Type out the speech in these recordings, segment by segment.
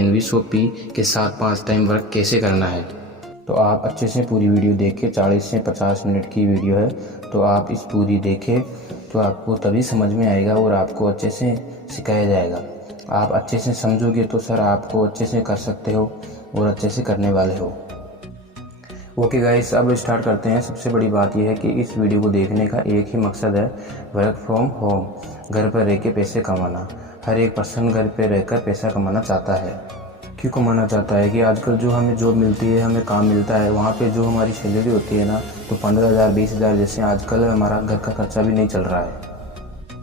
NVSOP के साथ 5 time work कैसे करना है। तो आप अच्छे से पूरी वीडियो देखें, 40 से 50 मिनट की वीडियो है, तो आप इस पूरी देखें तो आपको तभी समझ में आएगा और आपको अच्छे से सिखाया जाएगा। आप अच्छे से समझोगे तो सर आपको अच्छे से कर सकते हो और अच्छे से करने वाले हो। ओके गाइस, अब स्टार्ट करते हैं। सबसे बड़ी बात यह है कि इस वीडियो को देखने का एक ही मकसद है, वर्क फ्रॉम होम, घर पर रह के पैसे कमाना। हर एक पर्सन घर पर रहकर पैसा कमाना चाहता है। क्यों कमाना चाहता है कि आजकल जो हमें जॉब मिलती है, हमें काम मिलता है, वहाँ पे जो हमारी सैलरी होती है ना, तो 15,000 20,000 जैसे आजकल हमारा घर का खर्चा भी नहीं चल रहा है,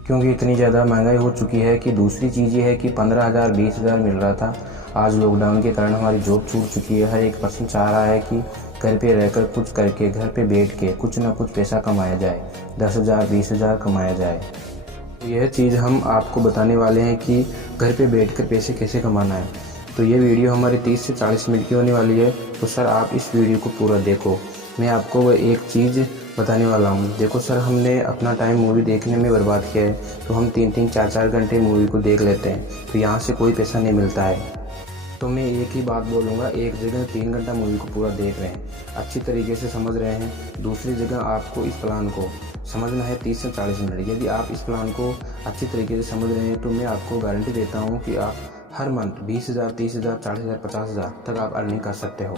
क्योंकि इतनी ज़्यादा महंगाई हो चुकी है। कि दूसरी चीज़ ये है कि 15,000 20,000 मिल रहा था, आज लॉकडाउन के कारण हमारी जॉब छूट चुकी है। हर एक पर्सन चाह रहा है कि घर पे रहकर कुछ करके, घर पे बैठ के कुछ ना कुछ पैसा कमाया जाए, 10,000 20,000 कमाया जाए। यह चीज़ हम आपको बताने वाले हैं कि घर पे बैठकर पैसे कैसे कमाना है। तो ये वीडियो हमारी 30 से 40 मिनट की होने वाली है, तो सर आप इस वीडियो को पूरा देखो। मैं आपको वो एक चीज़ बताने वाला हूँ। देखो सर, हमने अपना टाइम मूवी देखने में बर्बाद किया है, तो हम 3-3 4-4 घंटे मूवी को देख लेते हैं, तो यहाँ से कोई पैसा नहीं मिलता है। तो मैं एक ही बात बोलूँगा, एक जगह 3 घंटा मूवी को पूरा देख रहे हैं, अच्छी तरीके से समझ रहे हैं, दूसरी जगह आपको इस प्लान को समझना है 30 से 40 मिनट। यदि आप इस प्लान को अच्छी तरीके से समझ रहे हैं तो मैं आपको गारंटी देता हूँ कि आप हर मंथ 20,000 30,000 40,000 50,000 तक आप अर्निंग कर सकते हो।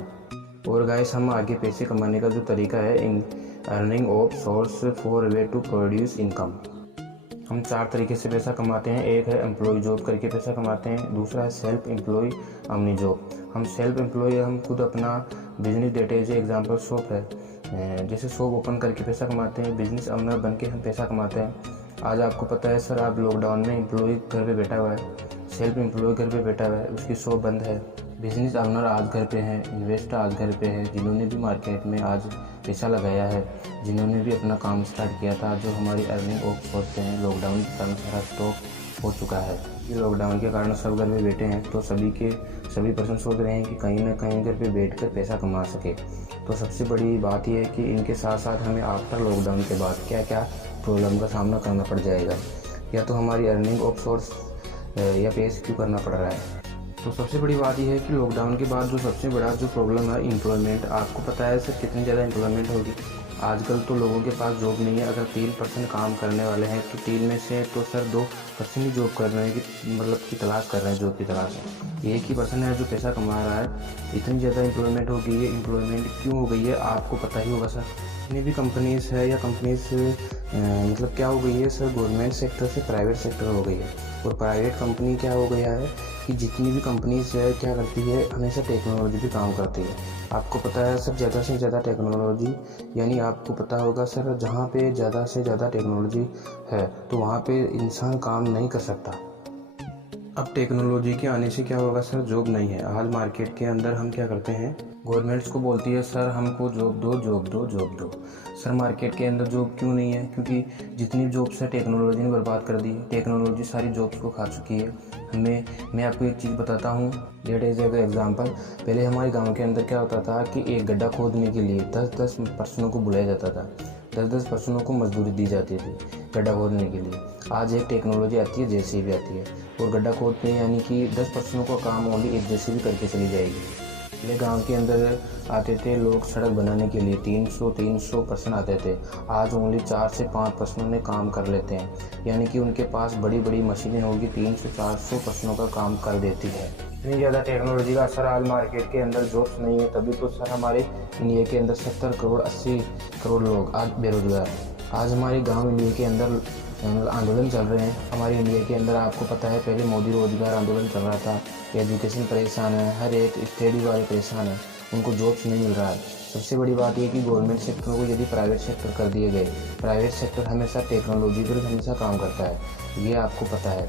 और गाइस, हम आगे पैसे कमाने का जो तरीका है, in earning of source for way to produce income, हम 4 तरीके से पैसा कमाते हैं। एक है एम्प्लॉय जॉब करके पैसा कमाते हैं, दूसरा है सेल्फ एम्प्लॉय अपनी जॉब। हम सेल्फ एम्प्लॉय, हम खुद अपना बिजनेस देते हैं। जैसे एग्जांपल शॉप है, जैसे शॉप ओपन करके पैसा कमाते हैं, बिजनेस ओनर बन के हम पैसा कमाते हैं। आज आपको पता है सर, आप लॉकडाउन में एम्प्लॉय घर पे बैठा हुआ है, सेल्फ एम्प्लॉय घर पे बैठा हुआ है, उसकी शॉप बंद है। बिजनेस ओनर आज घर पे है, इन्वेस्टर आज घर पे है, जिन्होंने भी मार्केट में आज पैसा लगाया है, जिन्होंने भी अपना काम स्टार्ट किया था। जो हमारी अर्निंग ऑफ सोर्स हैं, लॉकडाउन के कारण सारा स्टॉप हो चुका है। ये लॉकडाउन के कारण सब घर में बैठे हैं, तो सभी पर्सन सोच रहे हैं कि कहीं ना कहीं घर पे बैठकर पैसा कमा सके। तो सबसे बड़ी बात यह है कि इनके साथ साथ हमें आफ्टर लॉकडाउन के बाद क्या क्या प्रॉब्लम का सामना करना पड़ जाएगा, या तो हमारी अर्निंग ऑफ सोर्स या पेस क्यों करना पड़ रहा है। तो सबसे बड़ी बात यह है कि लॉकडाउन के बाद जो सबसे बड़ा जो प्रॉब्लम है, एम्प्लॉयमेंट। आपको पता है सर कितनी ज़्यादा एम्प्लॉयमेंट होगी। आजकल तो लोगों के पास जॉब नहीं है। अगर 3% काम करने वाले हैं तो 3 में से तो सर 2% ही जॉब कर रहे हैं, कि मतलब की तलाश कर रहे हैं, जॉब की तलाश है। एक ही पर्सन है जो पैसा कमा रहा है। इतनी ज़्यादा एम्प्लॉयमेंट हो गई है। एम्प्लॉयमेंट क्यों हो गई है आपको पता ही होगा सर। जितनी भी कंपनीज़ है या कंपनीज मतलब क्या हो गई है सर, गवर्नमेंट सेक्टर से प्राइवेट सेक्टर हो गई है। और प्राइवेट कंपनी क्या हो गया है कि जितनी भी कंपनीज है क्या करती है, हमेशा टेक्नोलॉजी पे काम करती है। आपको पता है सर, ज़्यादा से ज़्यादा टेक्नोलॉजी, यानी आपको पता होगा सर, जहाँ पे ज़्यादा से ज़्यादा टेक्नोलॉजी है तो वहाँ पे इंसान काम नहीं कर सकता। अब टेक्नोलॉजी के आने से क्या होगा सर, जॉब नहीं है। आज मार्केट के अंदर हम क्या करते हैं, गवर्नमेंट्स को बोलती है सर हमको जॉब दो जॉब दो जॉब दो। सर मार्केट के अंदर जॉब क्यों नहीं है, क्योंकि जितनी जॉब्स है टेक्नोलॉजी ने बर्बाद कर दी है। टेक्नोलॉजी सारी जॉब्स को खा चुकी है। मैं आपको एक चीज़ बताता हूँ, डेट इज एग्जाम्पल। पहले हमारे गाँव के अंदर क्या होता था कि एक गड्ढा खोदने के लिए 10-10 पर्सनों को बुलाया जाता था, 10-10 पर्सनों को मजदूरी दी जाती थी गड्ढा खोदने के लिए। आज एक टेक्नोलॉजी आती है, JCB आती है, और गड्ढा खोदते हैं, यानी कि 10 पर्सनों का काम ओनली एक JCB करके चली जाएगी। पहले गांव के अंदर आते थे लोग सड़क बनाने के लिए, 300 पर्सन आते थे। आज ओनली 4 से 5 पर्सनों ने काम कर लेते हैं, यानी कि उनके पास बड़ी बड़ी मशीनें होंगी, 300-400 पर्सनों का काम कर देती है। इतनी ज़्यादा टेक्नोलॉजी का असर आज मार्केट के अंदर जॉब्स नहीं है। तभी तो सर हमारे इंडिया के अंदर 70 करोड़ 80 करोड़ लोग आज बेरोजगार हैं। आज हमारे गाँव इंडिया के अंदर आंदोलन चल रहे हैं। हमारे इंडिया के अंदर आपको पता है, पहले मोदी रोजगार आंदोलन चल रहा था, एजुकेशन परेशान है, हर एक स्टडी वाले परेशान है, उनको जॉब्स नहीं मिल रहा है। सबसे बड़ी बात यह कि गवर्नमेंट सेक्टर को यदि प्राइवेट सेक्टर कर दिए गए, प्राइवेट सेक्टर हमेशा टेक्नोलॉजी पर हमेशा काम करता है, ये आपको पता है।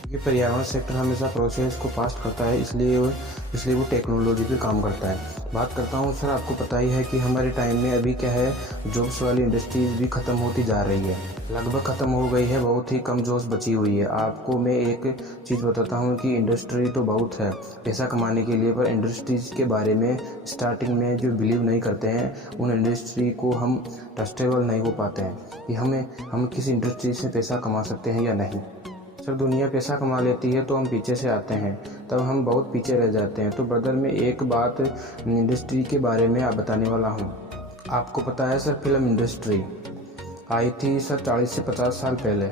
क्योंकि पर्यावरण सेक्टर हमेशा प्रोसेस को फास्ट करता है, इसलिए वो टेक्नोलॉजी पर काम करता है। बात करता हूँ सर, आपको पता ही है कि हमारे टाइम में अभी क्या है, जॉब्स वाली इंडस्ट्रीज भी ख़त्म होती जा रही है, लगभग ख़त्म हो गई है, बहुत ही कम जॉब्स बची हुई है। आपको मैं एक चीज़ बताता हूँ कि इंडस्ट्री तो बहुत है पैसा कमाने के लिए, पर इंडस्ट्रीज़ के बारे में स्टार्टिंग में जो बिलीव नहीं करते हैं, उन इंडस्ट्री को हम ट्रस्टेबल नहीं हो पाते हैं कि हम किस इंडस्ट्री से पैसा कमा सकते हैं या नहीं। सर दुनिया पैसा कमा लेती है तो हम पीछे से आते हैं, तब हम बहुत पीछे रह जाते हैं। तो ब्रदर मैं एक बात इंडस्ट्री के बारे में आप बताने वाला हूँ। आपको पता है सर फिल्म इंडस्ट्री आई थी सर 40 से 50 साल पहले।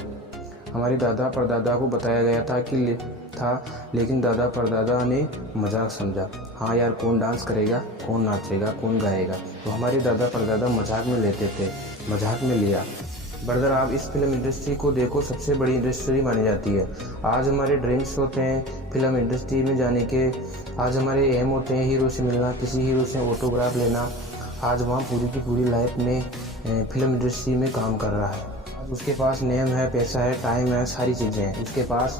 हमारे दादा परदादा को बताया गया था लेकिन दादा परदादा ने मजाक समझा। हाँ यार कौन डांस करेगा, कौन नाचेगा, कौन गाएगा, तो हमारे दादा परदादा मजाक में लेते थे, मजाक में लिया। ब्रदर आप इस फिल्म इंडस्ट्री को देखो, सबसे बड़ी इंडस्ट्री मानी जाती है। आज हमारे ड्रीम्स होते हैं फिल्म इंडस्ट्री में जाने के, आज हमारे एम होते हैं हीरो से मिलना, किसी हीरो से ऑटोग्राफ लेना। आज वहाँ पूरी की पूरी लाइफ में फिल्म इंडस्ट्री में काम कर रहा है। उसके पास नेम है, पैसा है, टाइम है, सारी चीज़ें हैं उसके पास।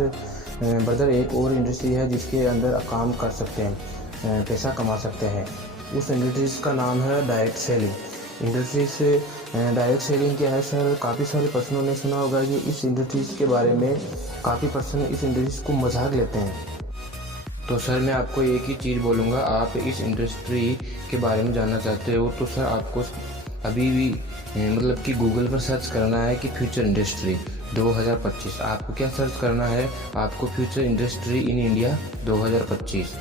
ब्रदर एक और इंडस्ट्री है जिसके अंदर आप काम कर सकते हैं, पैसा कमा सकते हैं। उस इंडस्ट्रीज़ का नाम है डायरेक्ट सेलिंग। इंडस्ट्री से डायरेक्ट सेलिंग क्या है सर, काफ़ी सारे पर्सनों ने सुना होगा कि इस इंडस्ट्रीज़ के बारे में काफ़ी पर्सन इस इंडस्ट्रीज़ को मजाक लेते हैं। तो सर मैं आपको एक ही चीज़ बोलूँगा, आप इस इंडस्ट्री के बारे में जानना चाहते हो तो सर आपको अभी भी मतलब कि गूगल पर सर्च करना है कि फ्यूचर इंडस्ट्री 2025। आपको क्या सर्च करना है, आपको future industry in India 2025।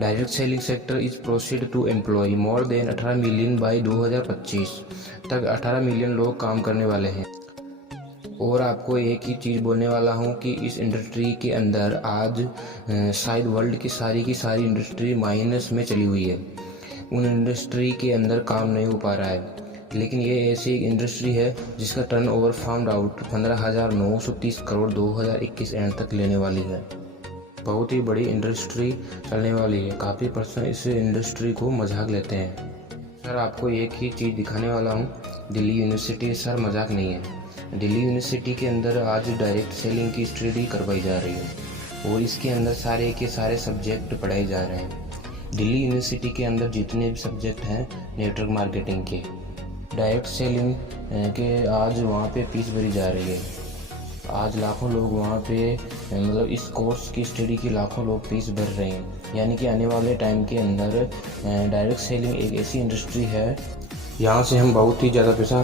Direct selling sector is proceed to employ more than 18 million by 2025 तक 18 मिलियन लोग काम करने वाले हैं। और आपको एक ही चीज़ बोलने वाला हूँ कि इस इंडस्ट्री के अंदर आज शायद वर्ल्ड की सारी इंडस्ट्री माइनस में चली हुई है। उन इंडस्ट्री के अंदर काम नहीं हो पा रहा है, लेकिन ये ऐसी एक इंडस्ट्री है जिसका turnover found out 15,930 crore 2021 and तक लेने वाली है। बहुत ही बड़ी इंडस्ट्री चलने वाली है। काफ़ी पर्सन इस इंडस्ट्री को मजाक लेते हैं। सर आपको एक ही चीज़ दिखाने वाला हूँ, दिल्ली यूनिवर्सिटी सर मजाक नहीं है। दिल्ली यूनिवर्सिटी के अंदर आज डायरेक्ट सेलिंग की स्टडी करवाई जा रही है और इसके अंदर सारे के सारे सब्जेक्ट पढ़ाए जा रहे हैं। दिल्ली यूनिवर्सिटी के अंदर जितने भी सब्जेक्ट हैं नेटवर्क मार्केटिंग के, डायरेक्ट सेलिंग के आज वहाँ पे फीस भरी जा रही है। आज लाखों लोग वहाँ पे मतलब इस कोर्स की स्टडी की लाखों लोग फीस भर रहे हैं। यानी कि आने वाले टाइम के अंदर डायरेक्ट सेलिंग एक ऐसी इंडस्ट्री है यहाँ से हम बहुत ही ज़्यादा पैसा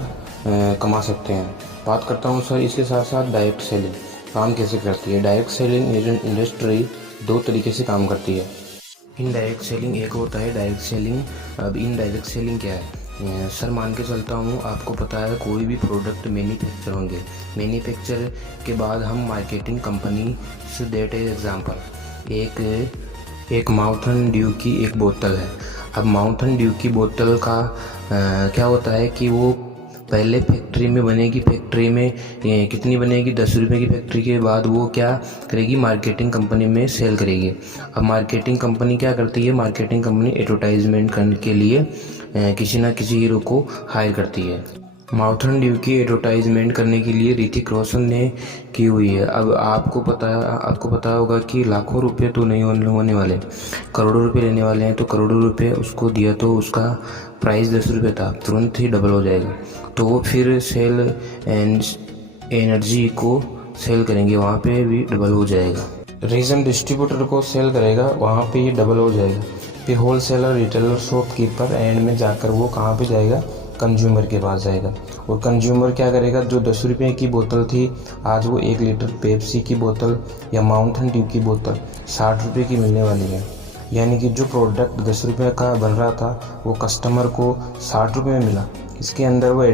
कमा सकते हैं। बात करता हूँ सर इसके साथ साथ डायरेक्ट सेलिंग काम कैसे करती है। डायरेक्ट सेलिंग इंडस्ट्री दो तरीके से काम करती है। इनडायरेक्ट सेलिंग एक होता है डायरेक्ट सेलिंग। अब इनडायरेक्ट सेलिंग क्या है सर, मान के चलता हूँ आपको पता है कोई भी प्रोडक्ट मैन्युफैक्चर होंगे, मैन्युफैक्चर के बाद हम मार्केटिंग कंपनी से देट एग्जांपल एक माउंटेन ड्यू की एक बोतल है। अब माउंटेन ड्यू की बोतल का क्या होता है कि वो पहले फैक्ट्री में बनेगी, फैक्ट्री में कितनी बनेगी 10 रुपये की फैक्ट्री के बाद वो क्या करेगी मार्केटिंग कंपनी में सेल करेगी। अब मार्केटिंग कंपनी क्या करती है, मार्केटिंग कंपनी एडवर्टाइजमेंट करने के लिए किसी ना किसी हीरो को हायर करती है। माउंटेन ड्यू की एडवर्टाइजमेंट करने के लिए ऋतिक रोशन ने की हुई है। अब आपको पता होगा कि लाखों रुपए तो नहीं होने वाले, करोड़ों रुपए लेने वाले हैं। तो करोड़ों रुपए उसको दिया तो उसका प्राइस 10 रुपये था, तुरंत ही डबल हो जाएगा। तो वो फिर सेल एंड एनर्जी को सेल करेंगे, वहाँ पे भी डबल हो जाएगा। रीजन डिस्ट्रीब्यूटर को सेल करेगा, वहाँ पे ये डबल हो जाएगा। फिर होलसेलर, रिटेलर, शॉपकीपर एंड में जाकर वो कहाँ पे जाएगा, कंज्यूमर के पास जाएगा। और कंज्यूमर क्या करेगा, जो 10 रुपये की बोतल थी आज वो 1 लीटर पेप्सी की बोतल या माउंटेन ड्यू की बोतल 60 रुपये की मिलने वाली है। यानी कि जो प्रोडक्ट 10 रुपये का बन रहा था वो कस्टमर को 60 रुपये में मिला। इसके अंदर वो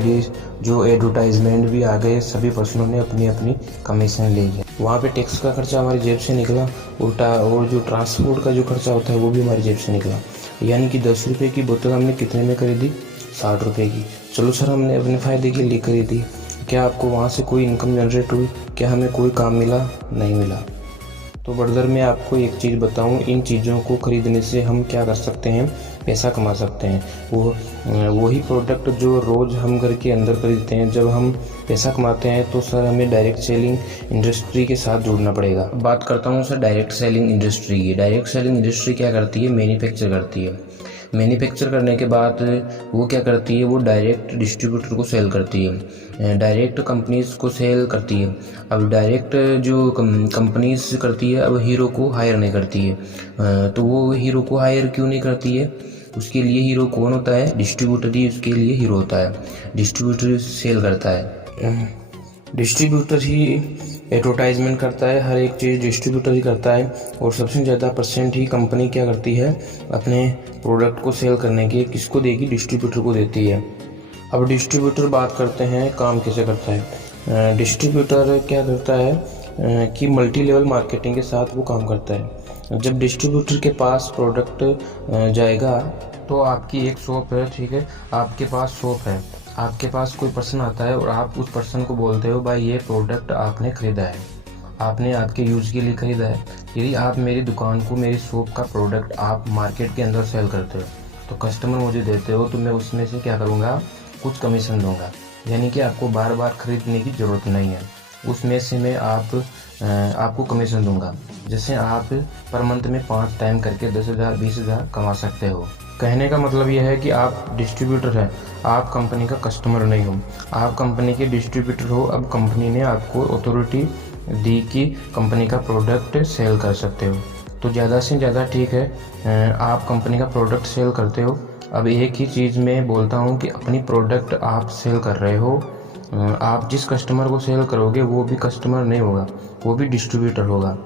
जो एडवर्टाइजमेंट भी आ गए, सभी पर्सनों ने अपनी अपनी कमीशन ली है। वहाँ पे टैक्स का खर्चा हमारी जेब से निकला और जो ट्रांसपोर्ट का जो खर्चा होता है वो भी हमारी जेब से निकला। यानी कि 10 रुपये की बोतल हमने कितने में खरीदी, 60 रुपये की। चलो सर हमने अपने फ़ायदे के लिए खरीदी, क्या आपको वहाँ से कोई इनकम जनरेट हुई, क्या हमें कोई काम मिला, नहीं मिला। तो ब्रदर मैं आपको एक चीज़ बताऊं, इन चीज़ों को ख़रीदने से हम क्या कर सकते हैं, पैसा कमा सकते हैं। वही प्रोडक्ट जो रोज़ हम घर के अंदर खरीदते हैं, जब हम पैसा कमाते हैं तो सर हमें डायरेक्ट सेलिंग इंडस्ट्री के साथ जुड़ना पड़ेगा। बात करता हूँ सर डायरेक्ट सेलिंग इंडस्ट्री की। डायरेक्ट सेलिंग इंडस्ट्री क्या करती है, मैन्युफैक्चर करती है। मैन्युफैक्चर करने के बाद वो क्या करती है, वो डायरेक्ट डिस्ट्रीब्यूटर को सेल करती है, डायरेक्ट कंपनीज़ को सेल करती है। अब डायरेक्ट जो कंपनीज़ करती है अब हीरो को हायर नहीं करती है। तो वो हीरो को हायर क्यों नहीं करती है, उसके लिए हीरो कौन होता है, डिस्ट्रीब्यूटर ही उसके लिए हीरो होता है। डिस्ट्रीब्यूटर सेल करता है, डिस्ट्रीब्यूटर ही एडवर्टाइजमेंट करता है, हर एक चीज़ डिस्ट्रीब्यूटर ही करता है और सबसे ज़्यादा परसेंट ही कंपनी क्या करती है अपने प्रोडक्ट को सेल करने की किसको देगी, डिस्ट्रीब्यूटर को देती है। अब डिस्ट्रीब्यूटर बात करते हैं काम कैसे करता है। डिस्ट्रीब्यूटर क्या करता है कि मल्टी लेवल मार्केटिंग के साथ वो काम करता है। जब डिस्ट्रीब्यूटर के पास प्रोडक्ट जाएगा तो आपकी एक शॉप है, ठीक है, आपके पास शॉप है, आपके पास कोई पर्सन आता है और आप उस पर्सन को बोलते हो भाई ये प्रोडक्ट आपने ख़रीदा है, आपने आपके यूज़ के लिए ख़रीदा है। यदि आप मेरी दुकान को, मेरी शॉप का प्रोडक्ट आप मार्केट के अंदर सेल करते हो तो कस्टमर मुझे देते हो, तो मैं उसमें से क्या करूँगा, कुछ कमीशन दूंगा। यानी कि आपको बार बार ख़रीदने की ज़रूरत नहीं है, उसमें से मैं आपको कमीशन दूंगा, जिससे आप पर मंथ में 5 टाइम करके 10,000 20,000 कमा सकते हो। कहने का मतलब यह है कि आप डिस्ट्रीब्यूटर हैं, आप कंपनी का कस्टमर नहीं हो, आप कंपनी के डिस्ट्रीब्यूटर हो। अब कंपनी ने आपको अथॉरिटी दी कि कंपनी का प्रोडक्ट सेल कर सकते हो, तो ज़्यादा से ज़्यादा ठीक है आप कंपनी का प्रोडक्ट सेल करते हो। अब एक ही चीज़ मैं बोलता हूँ कि अपनी प्रोडक्ट आप सेल कर रहे हो, आप जिस कस्टमर को सेल करोगे वो भी कस्टमर नहीं होगा, वो भी डिस्ट्रीब्यूटर होगा,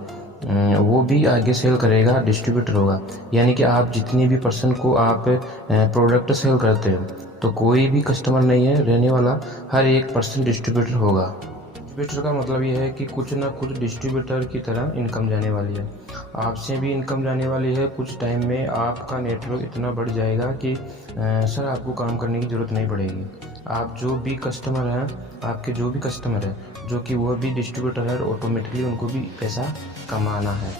वो भी आगे सेल करेगा, डिस्ट्रीब्यूटर होगा। यानी कि आप जितनी भी पर्सन को आप प्रोडक्ट सेल करते हो तो कोई भी कस्टमर नहीं है रहने वाला, हर एक पर्सन डिस्ट्रीब्यूटर होगा। डिस्ट्रीब्यूटर का मतलब ये है कि कुछ ना कुछ डिस्ट्रीब्यूटर की तरह इनकम जाने वाली है, आपसे भी इनकम जाने वाली है। कुछ टाइम में आपका नेटवर्क इतना बढ़ जाएगा कि सर आपको काम करने की ज़रूरत नहीं पड़ेगी। आप जो भी कस्टमर हैं, आपके जो भी कस्टमर है जो कि वो भी डिस्ट्रीब्यूटर है, ऑटोमेटिकली उनको भी पैसा कमाना है।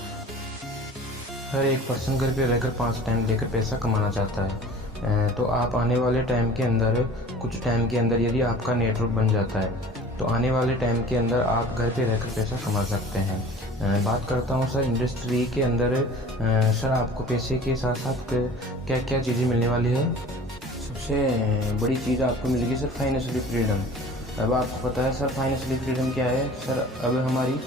हर एक पर्सन घर पे रहकर 5 टाइम लेकर पैसा कमाना चाहता है। तो आप आने वाले टाइम के अंदर, कुछ टाइम के अंदर यदि आपका नेटवर्क बन जाता है तो आने वाले टाइम के अंदर आप घर पे रहकर पैसा कमा सकते हैं। बात करता हूँ सर इंडस्ट्री के अंदर, सर आपको पैसे के साथ साथ क्या क्या चीज़ें मिलने वाली है। सबसे बड़ी चीज़ आपको मिलेगी सर फाइनेंशियली फ्रीडम। अब आपको पता है सर फाइनेंशियली फ्रीडम क्या है सर, अब हमारी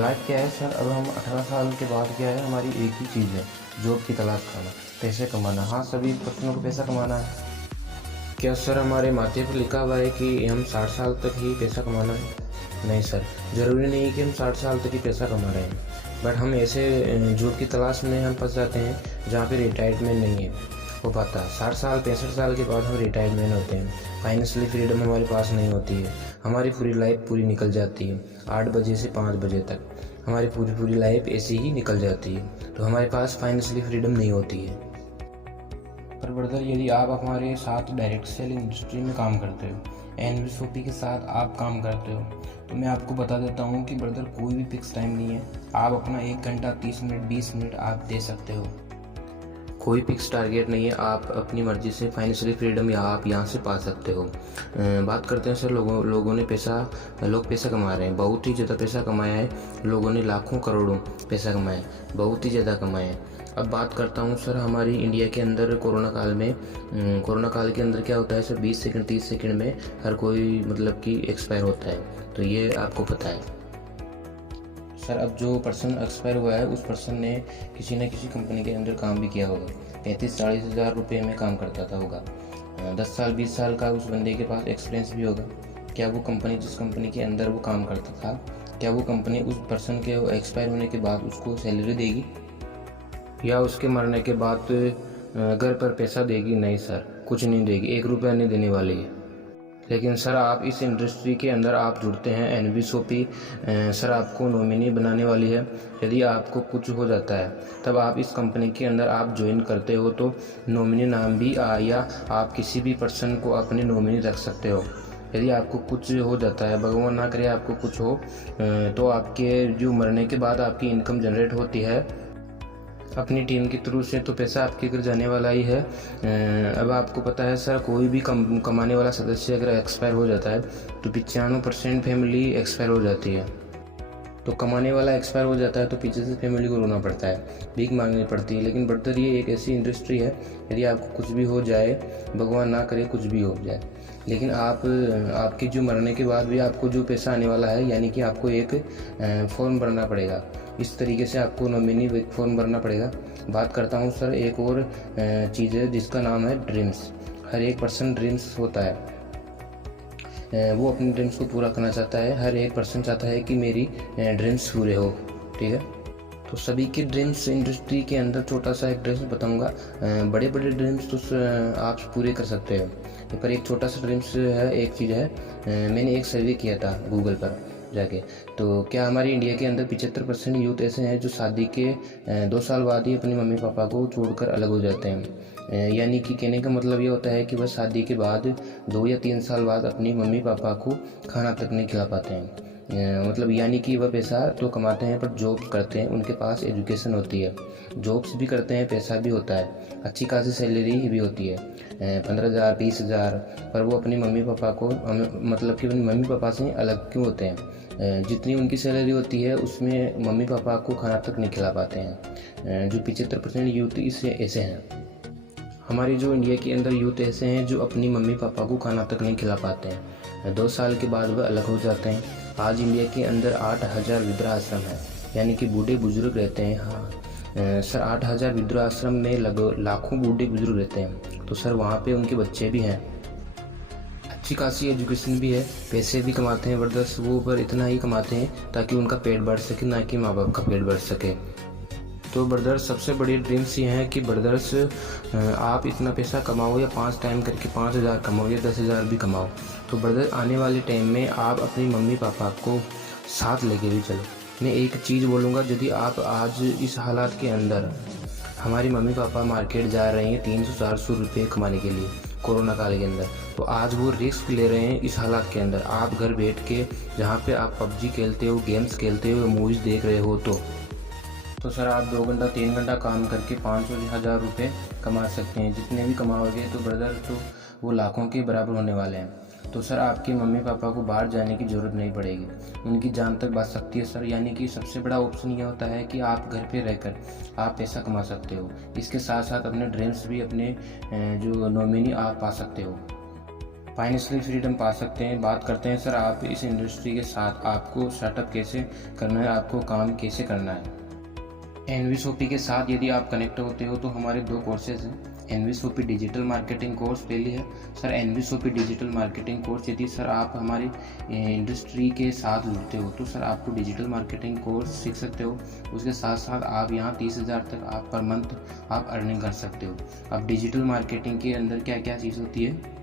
लाइफ क्या है सर, अब हम 18 साल के बाद क्या है, हमारी एक ही चीज़ है, जॉब की तलाश करना, पैसे कमाना। हाँ, सभी पर्सनों को पैसा कमाना है। क्या सर हमारे माथे पर लिखा हुआ है कि हम 60 साल तक ही पैसा कमाना है? नहीं सर, ज़रूरी नहीं है कि हम 60 साल तक ही पैसा कमा रहे हैं, बट हम ऐसे जॉब की तलाश में हम फंस जाते हैं जहाँ पे रिटायरमेंट नहीं है हो पाता। 60 साल 65 साल के बाद हम रिटायरमेंट होते हैं। फाइनेंशियली फ्रीडम हमारे पास नहीं होती है, हमारी पूरी लाइफ पूरी निकल जाती है। 8 बजे से 5 बजे तक हमारी पूरी लाइफ ऐसी ही निकल जाती है, तो हमारे पास फाइनेंशियली फ्रीडम नहीं होती है। पर ब्रदर यदि आप हमारे साथ डायरेक्ट सेल इंडस्ट्री में काम करते हो, एनवीएसओपी के साथ आप काम करते हो, तो मैं आपको बता देता हूँ कि ब्रदर कोई भी फिक्स टाइम नहीं है। आप अपना 1 घंटा 30 मिनट 20 मिनट आप दे सकते हो, कोई फिक्स टारगेट नहीं है। आप अपनी मर्ज़ी से फाइनेंशियली फ्रीडम या आप यहाँ से पा सकते हो। बात करते हैं सर लोगों ने लोग पैसा कमा रहे हैं, बहुत ही ज़्यादा पैसा कमाया है, लोगों ने लाखों करोड़ों पैसा कमाया है, बहुत ही ज़्यादा कमाया है। अब बात करता हूँ सर हमारी इंडिया के अंदर कोरोना काल के अंदर क्या होता है सर, 20 सेकंड 30 सेकंड में हर कोई मतलब कि एक्सपायर होता है, तो ये आपको पता है सर। अब जो पर्सन एक्सपायर हुआ है उस पर्सन ने किसी न किसी कंपनी के अंदर काम भी किया होगा, 35-40 हज़ार रुपये में काम करता था होगा, 10 साल 20 साल का उस बंदे के पास एक्सपीरियंस भी होगा। क्या वो कंपनी, जिस कंपनी के अंदर वो काम करता था, क्या वो कंपनी उस पर्सन के एक्सपायर होने के बाद उसको सैलरी देगी या उसके मरने के बाद घर पर पैसा देगी? नहीं सर, कुछ नहीं देगी, 1 रुपया नहीं देने वाली है। लेकिन सर आप इस इंडस्ट्री के अंदर आप जुड़ते हैं, एनवीएसओपी सर आपको नॉमिनी बनाने वाली है। यदि आपको कुछ हो जाता है तब आप इस कंपनी के अंदर आप ज्वाइन करते हो तो नॉमिनी नाम भी या आप किसी भी पर्सन को अपनी नॉमिनी रख सकते हो। यदि आपको कुछ हो जाता है, भगवान ना करे आपको कुछ हो, तो आपके जो मरने के बाद आपकी इनकम जनरेट होती है अपनी टीम के थ्रू से, तो पैसा आपके घर जाने वाला ही है। अब आपको पता है सर कोई भी कमाने वाला सदस्य अगर एक्सपायर हो जाता है तो 95% फैमिली एक्सपायर हो जाती है। तो कमाने वाला एक्सपायर हो जाता है तो पीछे से फैमिली को रोना पड़ता है, भीख मांगनी पड़ती है। लेकिन ब्रदर ये एक ऐसी इंडस्ट्री है, यदि आपको कुछ भी हो जाए, भगवान ना करे कुछ भी हो जाए, लेकिन आपकी जो मरने के बाद भी आपको जो पैसा आने वाला है, यानी कि आपको एक फॉर्म भरना पड़ेगा। इस तरीके से आपको नॉमिनी फॉर्म भरना पड़ेगा। बात करता हूँ सर एक और चीज़ है जिसका नाम है ड्रीम्स। हर एक पर्सन ड्रीम्स होता है, वो अपने ड्रीम्स को पूरा करना चाहता है। हर एक पर्सन चाहता है कि मेरी ड्रीम्स पूरे हो, ठीक है। तो सभी के ड्रीम्स इंडस्ट्री के अंदर छोटा सा एक ड्रीम्स बताऊंगा। बड़े बड़े ड्रीम्स तो आप पूरे कर सकते हो, पर एक छोटा सा ड्रीम्स है, एक चीज़ है। मैंने एक सर्वे किया था गूगल पर जाके, तो क्या हमारे इंडिया के अंदर 75% यूथ ऐसे हैं जो शादी के 2 साल बाद ही अपने मम्मी पापा को छोड़कर अलग हो जाते हैं। यानी कि कहने का मतलब ये होता है कि वह शादी के बाद 2 या 3 साल बाद अपनी मम्मी पापा को खाना तक नहीं खिला पाते हैं। मतलब यानी कि वह पैसा तो कमाते हैं पर जॉब करते हैं, उनके पास एजुकेशन होती है, जॉब्स भी करते हैं, पैसा भी होता है, अच्छी खासी सैलरी भी होती है, 15,000 20,000, पर वो अपनी मम्मी पापा को मतलब कि अपनी मम्मी पापा से अलग क्यों होते हैं। जितनी उनकी सैलरी होती है उसमें मम्मी पापा को खाना तक नहीं खिला पाते हैं। जो 75% यूथ इससे ऐसे हैं। हमारे जो इंडिया के अंदर यूथ ऐसे हैं जो अपनी मम्मी पापा को खाना तक नहीं खिला पाते हैं। 2 साल के बाद वह अलग हो जाते हैं। आज इंडिया के अंदर 8,000 वृद्धाश्रम है, यानी कि बूढ़े बुजुर्ग रहते हैं। हाँ सर, 8,000 वृद्धाश्रम में लगभग लाखों बूढ़े बुजुर्ग रहते हैं। तो सर वहाँ पे उनके बच्चे भी हैं, अच्छी खासी एजुकेशन भी है, पैसे भी कमाते हैं वृद्धाश्रम, वो पर इतना ही कमाते हैं ताकि उनका पेट बढ़ सके, ना कि माँ बाप का पेट बढ़ सके। तो ब्रदर्स, सबसे बड़ी ड्रीम्स ये हैं कि ब्रदर्स आप इतना पैसा कमाओ या 5 टाइम करके 5,000 कमाओ या 10,000 भी कमाओ, तो ब्रदर आने वाले टाइम में आप अपनी मम्मी पापा को साथ लेके भी चलो। मैं एक चीज़ बोलूँगा, यदि आप आज इस हालात के अंदर, हमारी मम्मी पापा मार्केट जा रहे हैं 300-400 रुपये कमाने के लिए कोरोना काल के अंदर, तो आज वो रिस्क ले रहे हैं इस हालात के अंदर। आप घर बैठ के जहाँ पे आप पबजी खेलते हो, गेम्स खेलते हो, मूवीज़ देख रहे हो, तो सर आप 2 घंटा 3 घंटा काम करके 500-1,000 रुपये कमा सकते हैं। जितने भी कमाओगे तो ब्रदर तो वो लाखों के बराबर होने वाले हैं। तो सर आपके मम्मी पापा को बाहर जाने की ज़रूरत नहीं पड़ेगी, उनकी जान तक बच सकती है सर। यानी कि सबसे बड़ा ऑप्शन ये होता है कि आप घर पे रहकर आप पैसा कमा सकते हो, इसके साथ साथ अपने ड्रीम्स भी, अपने जो नॉमिनी आप पा सकते हो, फाइनेंशियल फ्रीडम पा सकते हैं। बात करते हैं सर आप इस इंडस्ट्री के साथ आपको स्टार्टअप कैसे करना है, आपको काम कैसे करना है। एनवीएसओपी के साथ यदि आप कनेक्ट होते हो तो हमारे 2 कोर्सेज हैं। एनवीएसओपी डिजिटल मार्केटिंग कोर्स पहली है सर, एनवीएसओपी डिजिटल मार्केटिंग कोर्स। यदि सर आप हमारी इंडस्ट्री के साथ जुड़ते हो तो सर आपको डिजिटल मार्केटिंग कोर्स सीख सकते हो। उसके साथ साथ आप यहाँ 30,000 तक आप पर मंथ आप अर्निंग कर सकते हो। अब डिजिटल मार्केटिंग के अंदर क्या क्या चीज़ होती है,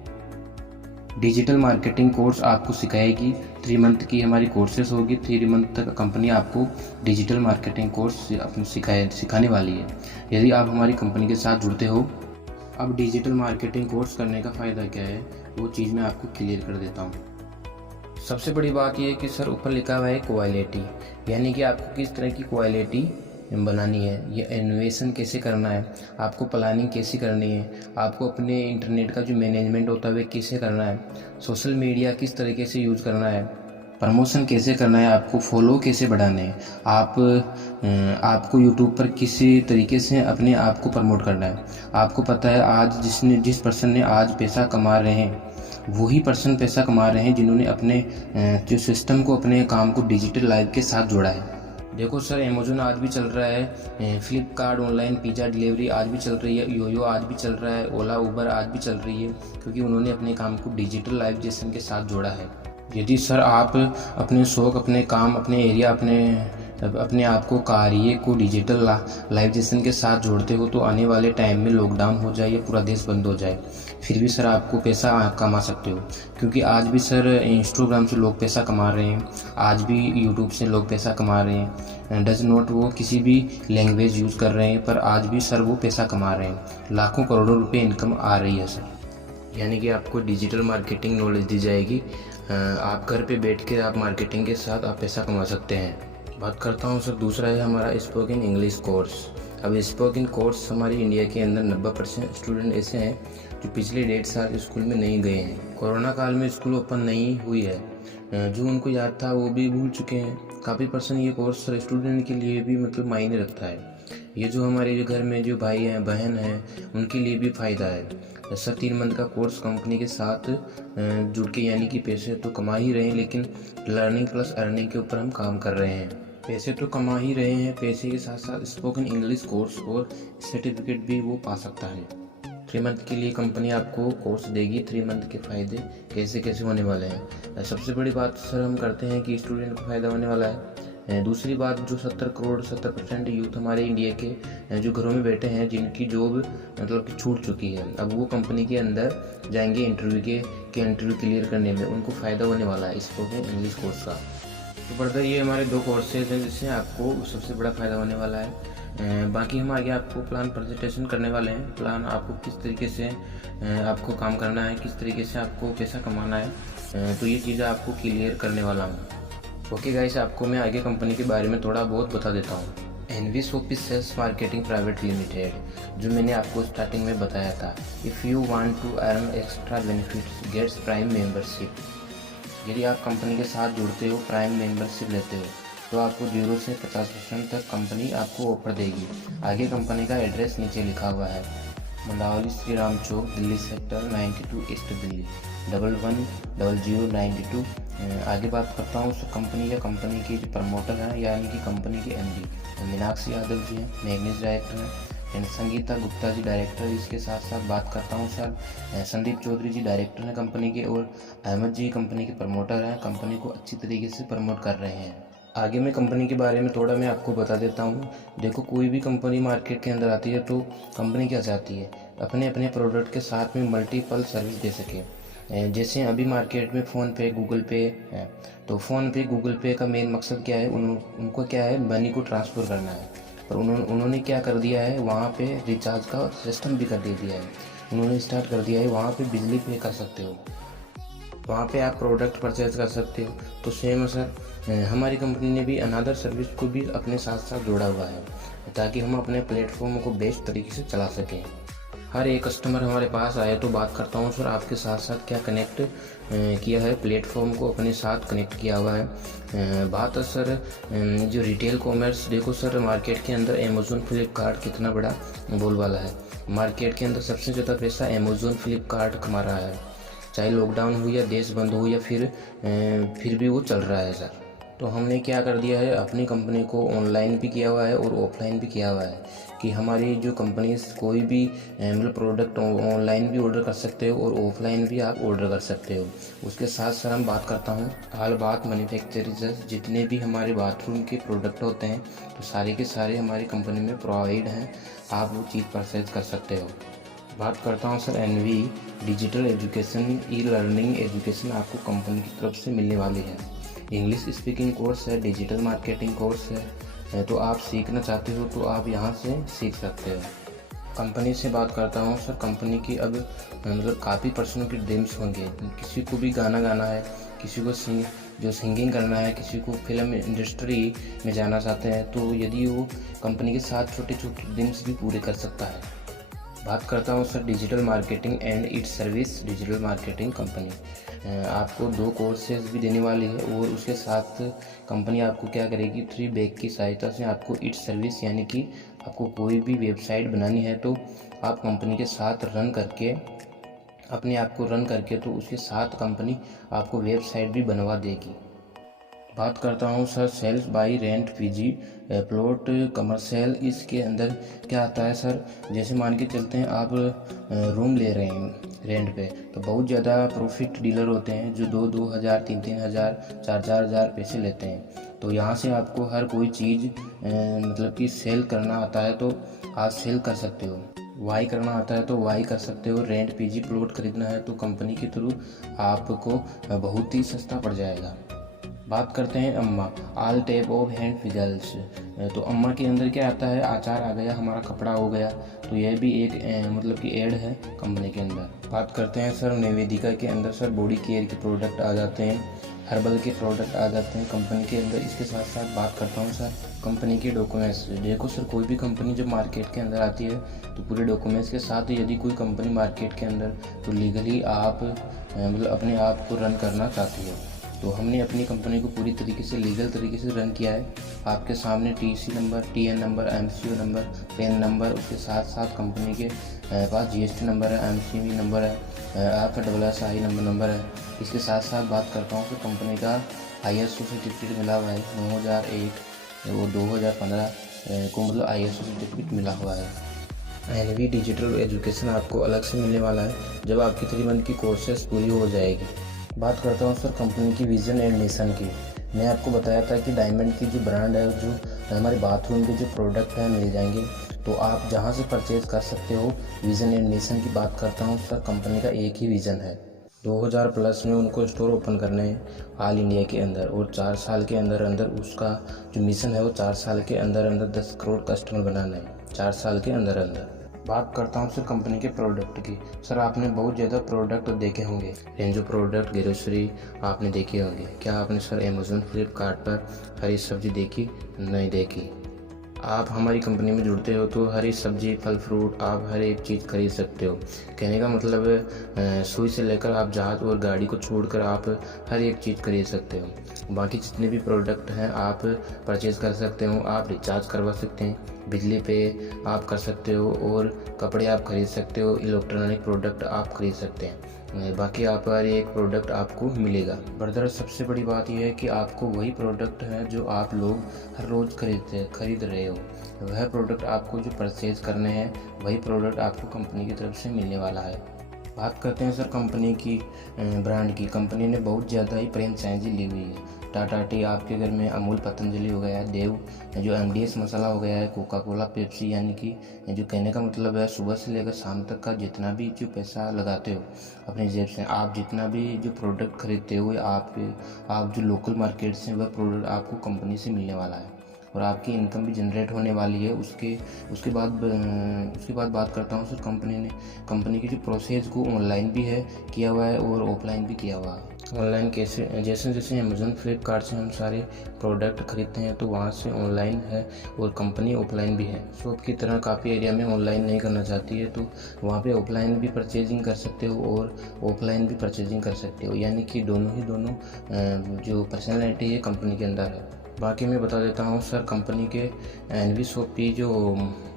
डिजिटल मार्केटिंग कोर्स आपको सिखाएगी। 3 मंथ की हमारी कोर्सेज होगी, 3 मंथ तक कंपनी आपको डिजिटल मार्केटिंग कोर्स सिखाने वाली है, यदि आप हमारी कंपनी के साथ जुड़ते हो। अब डिजिटल मार्केटिंग कोर्स करने का फ़ायदा क्या है, वो चीज़ मैं आपको क्लियर कर देता हूँ। सबसे बड़ी बात यह है कि सर ऊपर लिखा हुआ है क्वालिटी, यानी कि आपको किस तरह की क्वालिटी बनानी है, ये इनोवेशन कैसे करना है, आपको प्लानिंग कैसे करनी है, आपको अपने इंटरनेट का जो मैनेजमेंट होता है वह कैसे करना है, सोशल मीडिया किस तरीके से यूज़ करना है, प्रमोशन कैसे करना है, आपको फॉलो कैसे बढ़ाने हैं, आपको यूट्यूब पर किसी तरीके से अपने आप को प्रमोट करना है। आपको पता है आज जिस पर्सन ने आज पैसा कमा रहे हैं वही पर्सन पैसा कमा रहे हैं जिन्होंने अपने जो सिस्टम को, अपने काम को डिजिटल लाइफ के साथ जोड़ा है। देखो सर, अमेजोन आज भी चल रहा है, फ्लिपकार्ट ऑनलाइन पिज़्ज़ा डिलीवरी आज भी चल रही है, योयो आज भी चल रहा है, ओला उबर आज भी चल रही है, क्योंकि उन्होंने अपने काम को डिजिटल लाइफेशन के साथ जोड़ा है। यदि सर आप अपने शौक, अपने काम, अपने एरिया, अपने आप को, कार्य को डिजिटल लाइफेशन के साथ जोड़ते हो तो आने वाले टाइम में लॉकडाउन हो जाए या पूरा देश बंद हो जाए, फिर भी सर आपको पैसा कमा सकते हो। क्योंकि आज भी सर इंस्टाग्राम से लोग पैसा कमा रहे हैं, आज भी यूट्यूब से लोग पैसा कमा रहे हैं। डज नॉट वो किसी भी लैंग्वेज यूज़ कर रहे हैं, पर आज भी सर वो पैसा कमा रहे हैं, लाखों करोड़ों रुपए इनकम आ रही है सर। यानी कि आपको डिजिटल मार्केटिंग नॉलेज दी जाएगी, आप घर पे बैठ के आप मार्केटिंग के साथ आप पैसा कमा सकते हैं। बात करता हूँ सर, दूसरा है हमारा स्पोकन इंग्लिश कोर्स। अब स्पोकन कोर्स हमारी इंडिया के अंदर 90% स्टूडेंट ऐसे हैं जो पिछले 1.5 साल स्कूल में नहीं गए हैं। कोरोना काल में स्कूल ओपन नहीं हुई है, जो उनको याद था वो भी भूल चुके हैं। काफ़ी % ये कोर्स सर स्टूडेंट के लिए भी मतलब मायने रखता है। ये जो हमारे घर में जो भाई हैं, बहन हैं, उनके लिए भी फ़ायदा है सर। 3 मंथ का कोर्स कंपनी के साथ जुड़ के, यानी कि पैसे तो कमा ही रहे हैं, लेकिन लर्निंग प्लस अर्निंग के ऊपर हम काम कर रहे हैं। पैसे तो कमा ही रहे हैं, पैसे के साथ साथ स्पोकन इंग्लिश कोर्स और सर्टिफिकेट भी वो पा सकता है। 3 मंथ के लिए कंपनी आपको कोर्स देगी। 3 मंथ के फ़ायदे कैसे कैसे होने वाले हैं। सबसे बड़ी बात सर हम करते हैं कि स्टूडेंट को फ़ायदा होने वाला है। दूसरी बात, जो 70 करोड़ 70% यूथ हमारे इंडिया के जो घरों में बैठे हैं, जिनकी जॉब मतलब कि छूट चुकी है, अब वो कंपनी के अंदर जाएंगे इंटरव्यू इंटरव्यू क्लियर करने में, उनको फ़ायदा होने वाला है स्पोकन इंग्लिश कोर्स का। तो फर्दर ये हमारे 2 कोर्सेज हैं जिससे आपको सबसे बड़ा फ़ायदा होने वाला है। बाकी हम आगे आपको प्लान प्रेजेंटेशन करने वाले हैं। प्लान आपको किस तरीके से आपको काम करना है, किस तरीके से आपको पैसा कमाना है, तो ये चीज़ें आपको क्लियर करने वाला हूँ। ओके गाइस, आपको मैं आगे कंपनी के बारे में थोड़ा बहुत बता देता हूँ। एनवीस office sales marketing private limited, जो मैंने आपको स्टार्टिंग में बताया था, if you want to earn extra benefits gets prime membership. यदि आप कंपनी के साथ जुड़ते हो, प्राइम मेंबरशिप लेते हो, तो आपको 0 से 50% तक कंपनी आपको ऑफर देगी। आगे कंपनी का एड्रेस नीचे लिखा हुआ है, मंडावली श्री राम चौक, दिल्ली सेक्टर 92 ईस्ट दिल्ली 110092। आगे बात करता हूँ उस कंपनी या कंपनी के जो प्रमोटर हैं, यानी कि कंपनी के एमडी मीनाक्षी यादव जी हैं, मैग्नेज डायरेक्टर हैं, एंड संगीता गुप्ता जी डायरेक्टर। इसके साथ साथ बात करता हूँ सर संदीप चौधरी जी डायरेक्टर हैं कंपनी के, और अहमद जी कंपनी के प्रमोटर हैं, कंपनी को अच्छी तरीके से प्रमोट कर रहे हैं। आगे मैं कंपनी के बारे में थोड़ा मैं आपको बता देता हूँ। देखो, कोई भी कंपनी मार्केट के अंदर आती है तो कंपनी क्या चाहती है, अपने अपने प्रोडक्ट के साथ में मल्टीपल सर्विस दे सके। जैसे अभी मार्केट में फ़ोन पे गूगल पे है, तो फ़ोन पे गूगल पे का मेन मकसद क्या है, उनको क्या है, मनी को ट्रांसफ़र करना है। पर उन्होंने क्या कर दिया है, वहाँ पे रिचार्ज का सिस्टम भी कर दे दिया है। उन्होंने स्टार्ट कर दिया है, वहाँ पे बिजली पे कर सकते हो, वहाँ पे आप प्रोडक्ट परचेज कर सकते हो। तो सेम सर हमारी कंपनी ने भी अनदर सर्विस को भी अपने साथ साथ जोड़ा हुआ है, ताकि हम अपने प्लेटफॉर्म को बेस्ट तरीके से चला सकें। हर एक कस्टमर हमारे पास आए तो बात करता हूँ सर आपके साथ साथ क्या कनेक्ट किया है, प्लेटफॉर्म को अपने साथ कनेक्ट किया हुआ है। बात है सर जो रिटेल कॉमर्स, देखो सर मार्केट के अंदर अमेज़ॉन फ्लिपकार्ट कितना बड़ा बोलबाला है। मार्केट के अंदर सबसे ज़्यादा पैसा अमेज़ॉन फ्लिपकार्ट कमा रहा है, चाहे लॉकडाउन हो या देश बंद हो या फिर भी वो चल रहा है सर। तो हमने क्या कर दिया है, अपनी कंपनी को ऑनलाइन भी किया हुआ है और ऑफलाइन भी किया हुआ है, कि हमारी जो कंपनी कोई भी मतलब प्रोडक्ट ऑनलाइन भी ऑर्डर कर सकते हो और ऑफलाइन भी आप ऑर्डर कर सकते हो। उसके साथ सर हम बात करता हूँ हाल बात मैन्युफैक्चरर्स, जितने भी हमारे बाथरूम के प्रोडक्ट होते हैं तो सारे के सारे हमारी कंपनी में प्रोवाइड हैं, आप वो चीज़ परचेज कर सकते हो। बात करता हूँ sir NV digital education, E learning education आपको कंपनी की तरफ से मिलने वाली है। इंग्लिश स्पीकिंग कोर्स है, डिजिटल मार्केटिंग कोर्स है, तो आप सीखना चाहते हो तो आप यहाँ से सीख सकते हो। कंपनी से बात करता हूँ सर, कंपनी की अब मतलब काफ़ी पर्सनों की ड्रीम्स होंगे। किसी को भी गाना गाना है, किसी को सिंगिंग करना है, किसी को फिल्म इंडस्ट्री में जाना चाहते हैं, तो यदि वो कंपनी के साथ छोटे छोटे ड्रीम्स भी पूरे कर सकता है। बात करता हूँ sir digital marketing and it's service, digital marketing company आपको 2 कोर्सेज भी देने वाली है, और उसके साथ कंपनी आपको क्या करेगी, 3 बैग की सहायता से आपको इट्स सर्विस, यानी कि आपको कोई भी वेबसाइट बनानी है तो आप कंपनी के साथ रन करके, अपने आप को रन करके, तो उसके साथ कंपनी आपको वेबसाइट भी बनवा देगी। बात करता हूँ sir sales buy rent PG plot commercial. इसके अंदर क्या आता है सर, जैसे मान के चलते हैं आप रूम ले रहे हैं रेंट पे, तो बहुत ज़्यादा प्रॉफिट डीलर होते हैं जो 2-2 हज़ार 3-3 हज़ार 4-4 हज़ार पैसे लेते हैं। तो यहाँ से आपको हर कोई चीज़ मतलब कि सेल करना आता है तो आप सेल कर सकते हो, वाई करना आता है तो वाई कर सकते हो। रेंट पीजी प्लॉट खरीदना है तो कंपनी के थ्रू आपको बहुत ही सस्ता पड़ जाएगा। बात करते हैं अम्मा ऑल टाइप ऑफ हैंड फिजल्स, तो अम्मा के अंदर क्या आता है, आचार आ गया, हमारा कपड़ा हो गया, तो यह भी एक मतलब कि ऐड है कंपनी के अंदर। बात करते हैं सर निवेदिका के अंदर सर बॉडी केयर के प्रोडक्ट आ जाते हैं, हर्बल के प्रोडक्ट आ जाते हैं कंपनी के अंदर। इसके साथ साथ बात करता हूँ सर कंपनी के डॉक्यूमेंट्स। देखो सर कोई भी कंपनी जब मार्केट के अंदर आती है तो पूरे डॉक्यूमेंट्स के साथ, यदि कोई कंपनी मार्केट के अंदर तो लीगली आप मतलब अपने आप को रन करना चाहती है, तो हमने अपनी कंपनी को पूरी तरीके से लीगल तरीके से रन किया है। आपके सामने TC number, TN number, MCO number, pan number, उसके साथ साथ कंपनी के पास जीएसटी नंबर है, एमसीवी नंबर है, आपका SSI नंबर है। इसके साथ साथ बात करता हूँ कि कंपनी का ISO सर्टिफिकेट मिला हुआ है 9001 और 2015 को मतलब ISO सर्टिफिकेट मिला हुआ है। एनवी डिजिटल एजुकेशन आपको अलग से मिलने वाला है जब आपकी 3 मंथ की कोर्सेस पूरी हो जाएगी। बात करता हूँ सर कंपनी की विज़न एंड मिशन की। मैं आपको बताया था कि डायमंड की जो ब्रांड है, जो हमारे बाथरूम के जो प्रोडक्ट हैं मिल जाएंगे, तो आप जहाँ से परचेज़ कर सकते हो। विज़न एंड मिशन की बात करता हूँ सर, कंपनी का एक ही विज़न है, 2000 प्लस में उनको स्टोर ओपन करने हैं ऑल इंडिया के अंदर, और 4 साल के अंदर अंदर उसका जो मिशन है वो 4 साल के अंदर अंदर 10 करोड़ कस्टमर बनाना है, 4 साल के अंदर अंदर। बात करता हूँ सर कंपनी के प्रोडक्ट की। सर आपने बहुत ज़्यादा प्रोडक्ट देखे होंगे, रेंजो प्रोडक्ट, ग्रोसरी आपने देखे होंगे। क्या आपने सर अमेज़न फ्लिपकार्ट पर हरी सब्जी देखी? नहीं देखी। आप हमारी कंपनी में जुड़ते हो तो हरी सब्जी, फल फ्रूट, आप हर एक चीज़ खरीद सकते हो। कहने का मतलब सुई से लेकर आप जहाज़ और गाड़ी को छोड़कर आप हर एक चीज़ खरीद सकते हो। बाकी जितने भी प्रोडक्ट हैं आप परचेज़ कर सकते हो। आप रिचार्ज करवा सकते हैं, बिजली पे आप कर सकते हो, और कपड़े आप खरीद सकते हो, इलेक्ट्रॉनिक प्रोडक्ट आप खरीद सकते हैं। बाकी आप हर एक प्रोडक्ट आपको मिलेगा। ब्रदर सबसे बड़ी बात यह है कि आपको वही प्रोडक्ट हैं जो आप लोग हर रोज़ खरीद रहे हो, वह प्रोडक्ट आपको जो परचेज़ करने हैं वही प्रोडक्ट आपको कंपनी की तरफ से मिलने वाला है। बात करते हैं सर कंपनी की ब्रांड की। कंपनी ने बहुत ज़्यादा ही फ्रेंचाइजी ली हुई है। टाटा टी आपके घर में, अमूल पतंजलि हो गया है, देव जो MDS मसाला हो गया है, कोका कोला, पेप्सी, यानी कि जो कहने का मतलब है सुबह से लेकर शाम तक का जितना भी जो पैसा लगाते हो अपनी जेब से, आप जितना भी जो प्रोडक्ट खरीदते हो, आप जो लोकल मार्केट से वह प्रोडक्ट आपको कंपनी से मिलने वाला है, और आपकी इनकम भी जनरेट होने वाली है। उसके बाद बात करता हूँ सर कंपनी की जो प्रोसेस को ऑनलाइन भी है किया हुआ है और ऑफलाइन भी किया हुआ है। ऑनलाइन कैसे? जैसे जैसे अमेज़न फ्लिपकार्ट से हम सारे प्रोडक्ट खरीदते हैं तो वहाँ से ऑनलाइन है, और कंपनी ऑफलाइन भी है। शॉप की तरह काफ़ी एरिया में ऑनलाइन नहीं करना चाहती है, तो वहाँ पे ऑफलाइन भी परचेजिंग कर सकते हो और ऑफलाइन भी परचेजिंग कर सकते हो, यानी कि दोनों जो पर्सनैलिटी है कंपनी के अंदर है। बाकी मैं बता देता हूँ सर कंपनी के एनवी शॉपी जो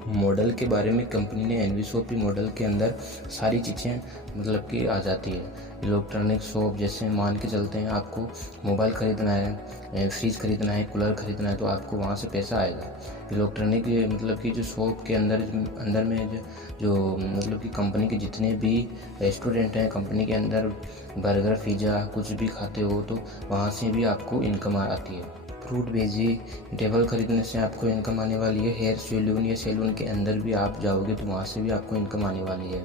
मॉडल के बारे में। कंपनी ने एनवी शॉपी मॉडल के अंदर सारी चीज़ें मतलब कि आ जाती है। इलेक्ट्रॉनिक शॉप, जैसे मान के चलते हैं आपको मोबाइल ख़रीदना है, फ्रिज ख़रीदना है, कूलर ख़रीदना है, तो आपको वहाँ से पैसा आएगा। इलेक्ट्रॉनिक मतलब कि जो शॉप के अंदर में जो मतलब कि कंपनी के जितने भी रेस्टोरेंट हैं कंपनी के अंदर, बर्गर, पिज़्ज़ा कुछ भी खाते हो तो वहाँ से भी आपको इनकम आती है। फ्रूट वेजिटेबल खरीदने से आपको इनकम आने वाली है। हेयर सैलून या सैलून के अंदर भी आप जाओगे तो वहाँ से भी आपको इनकम आने वाली है।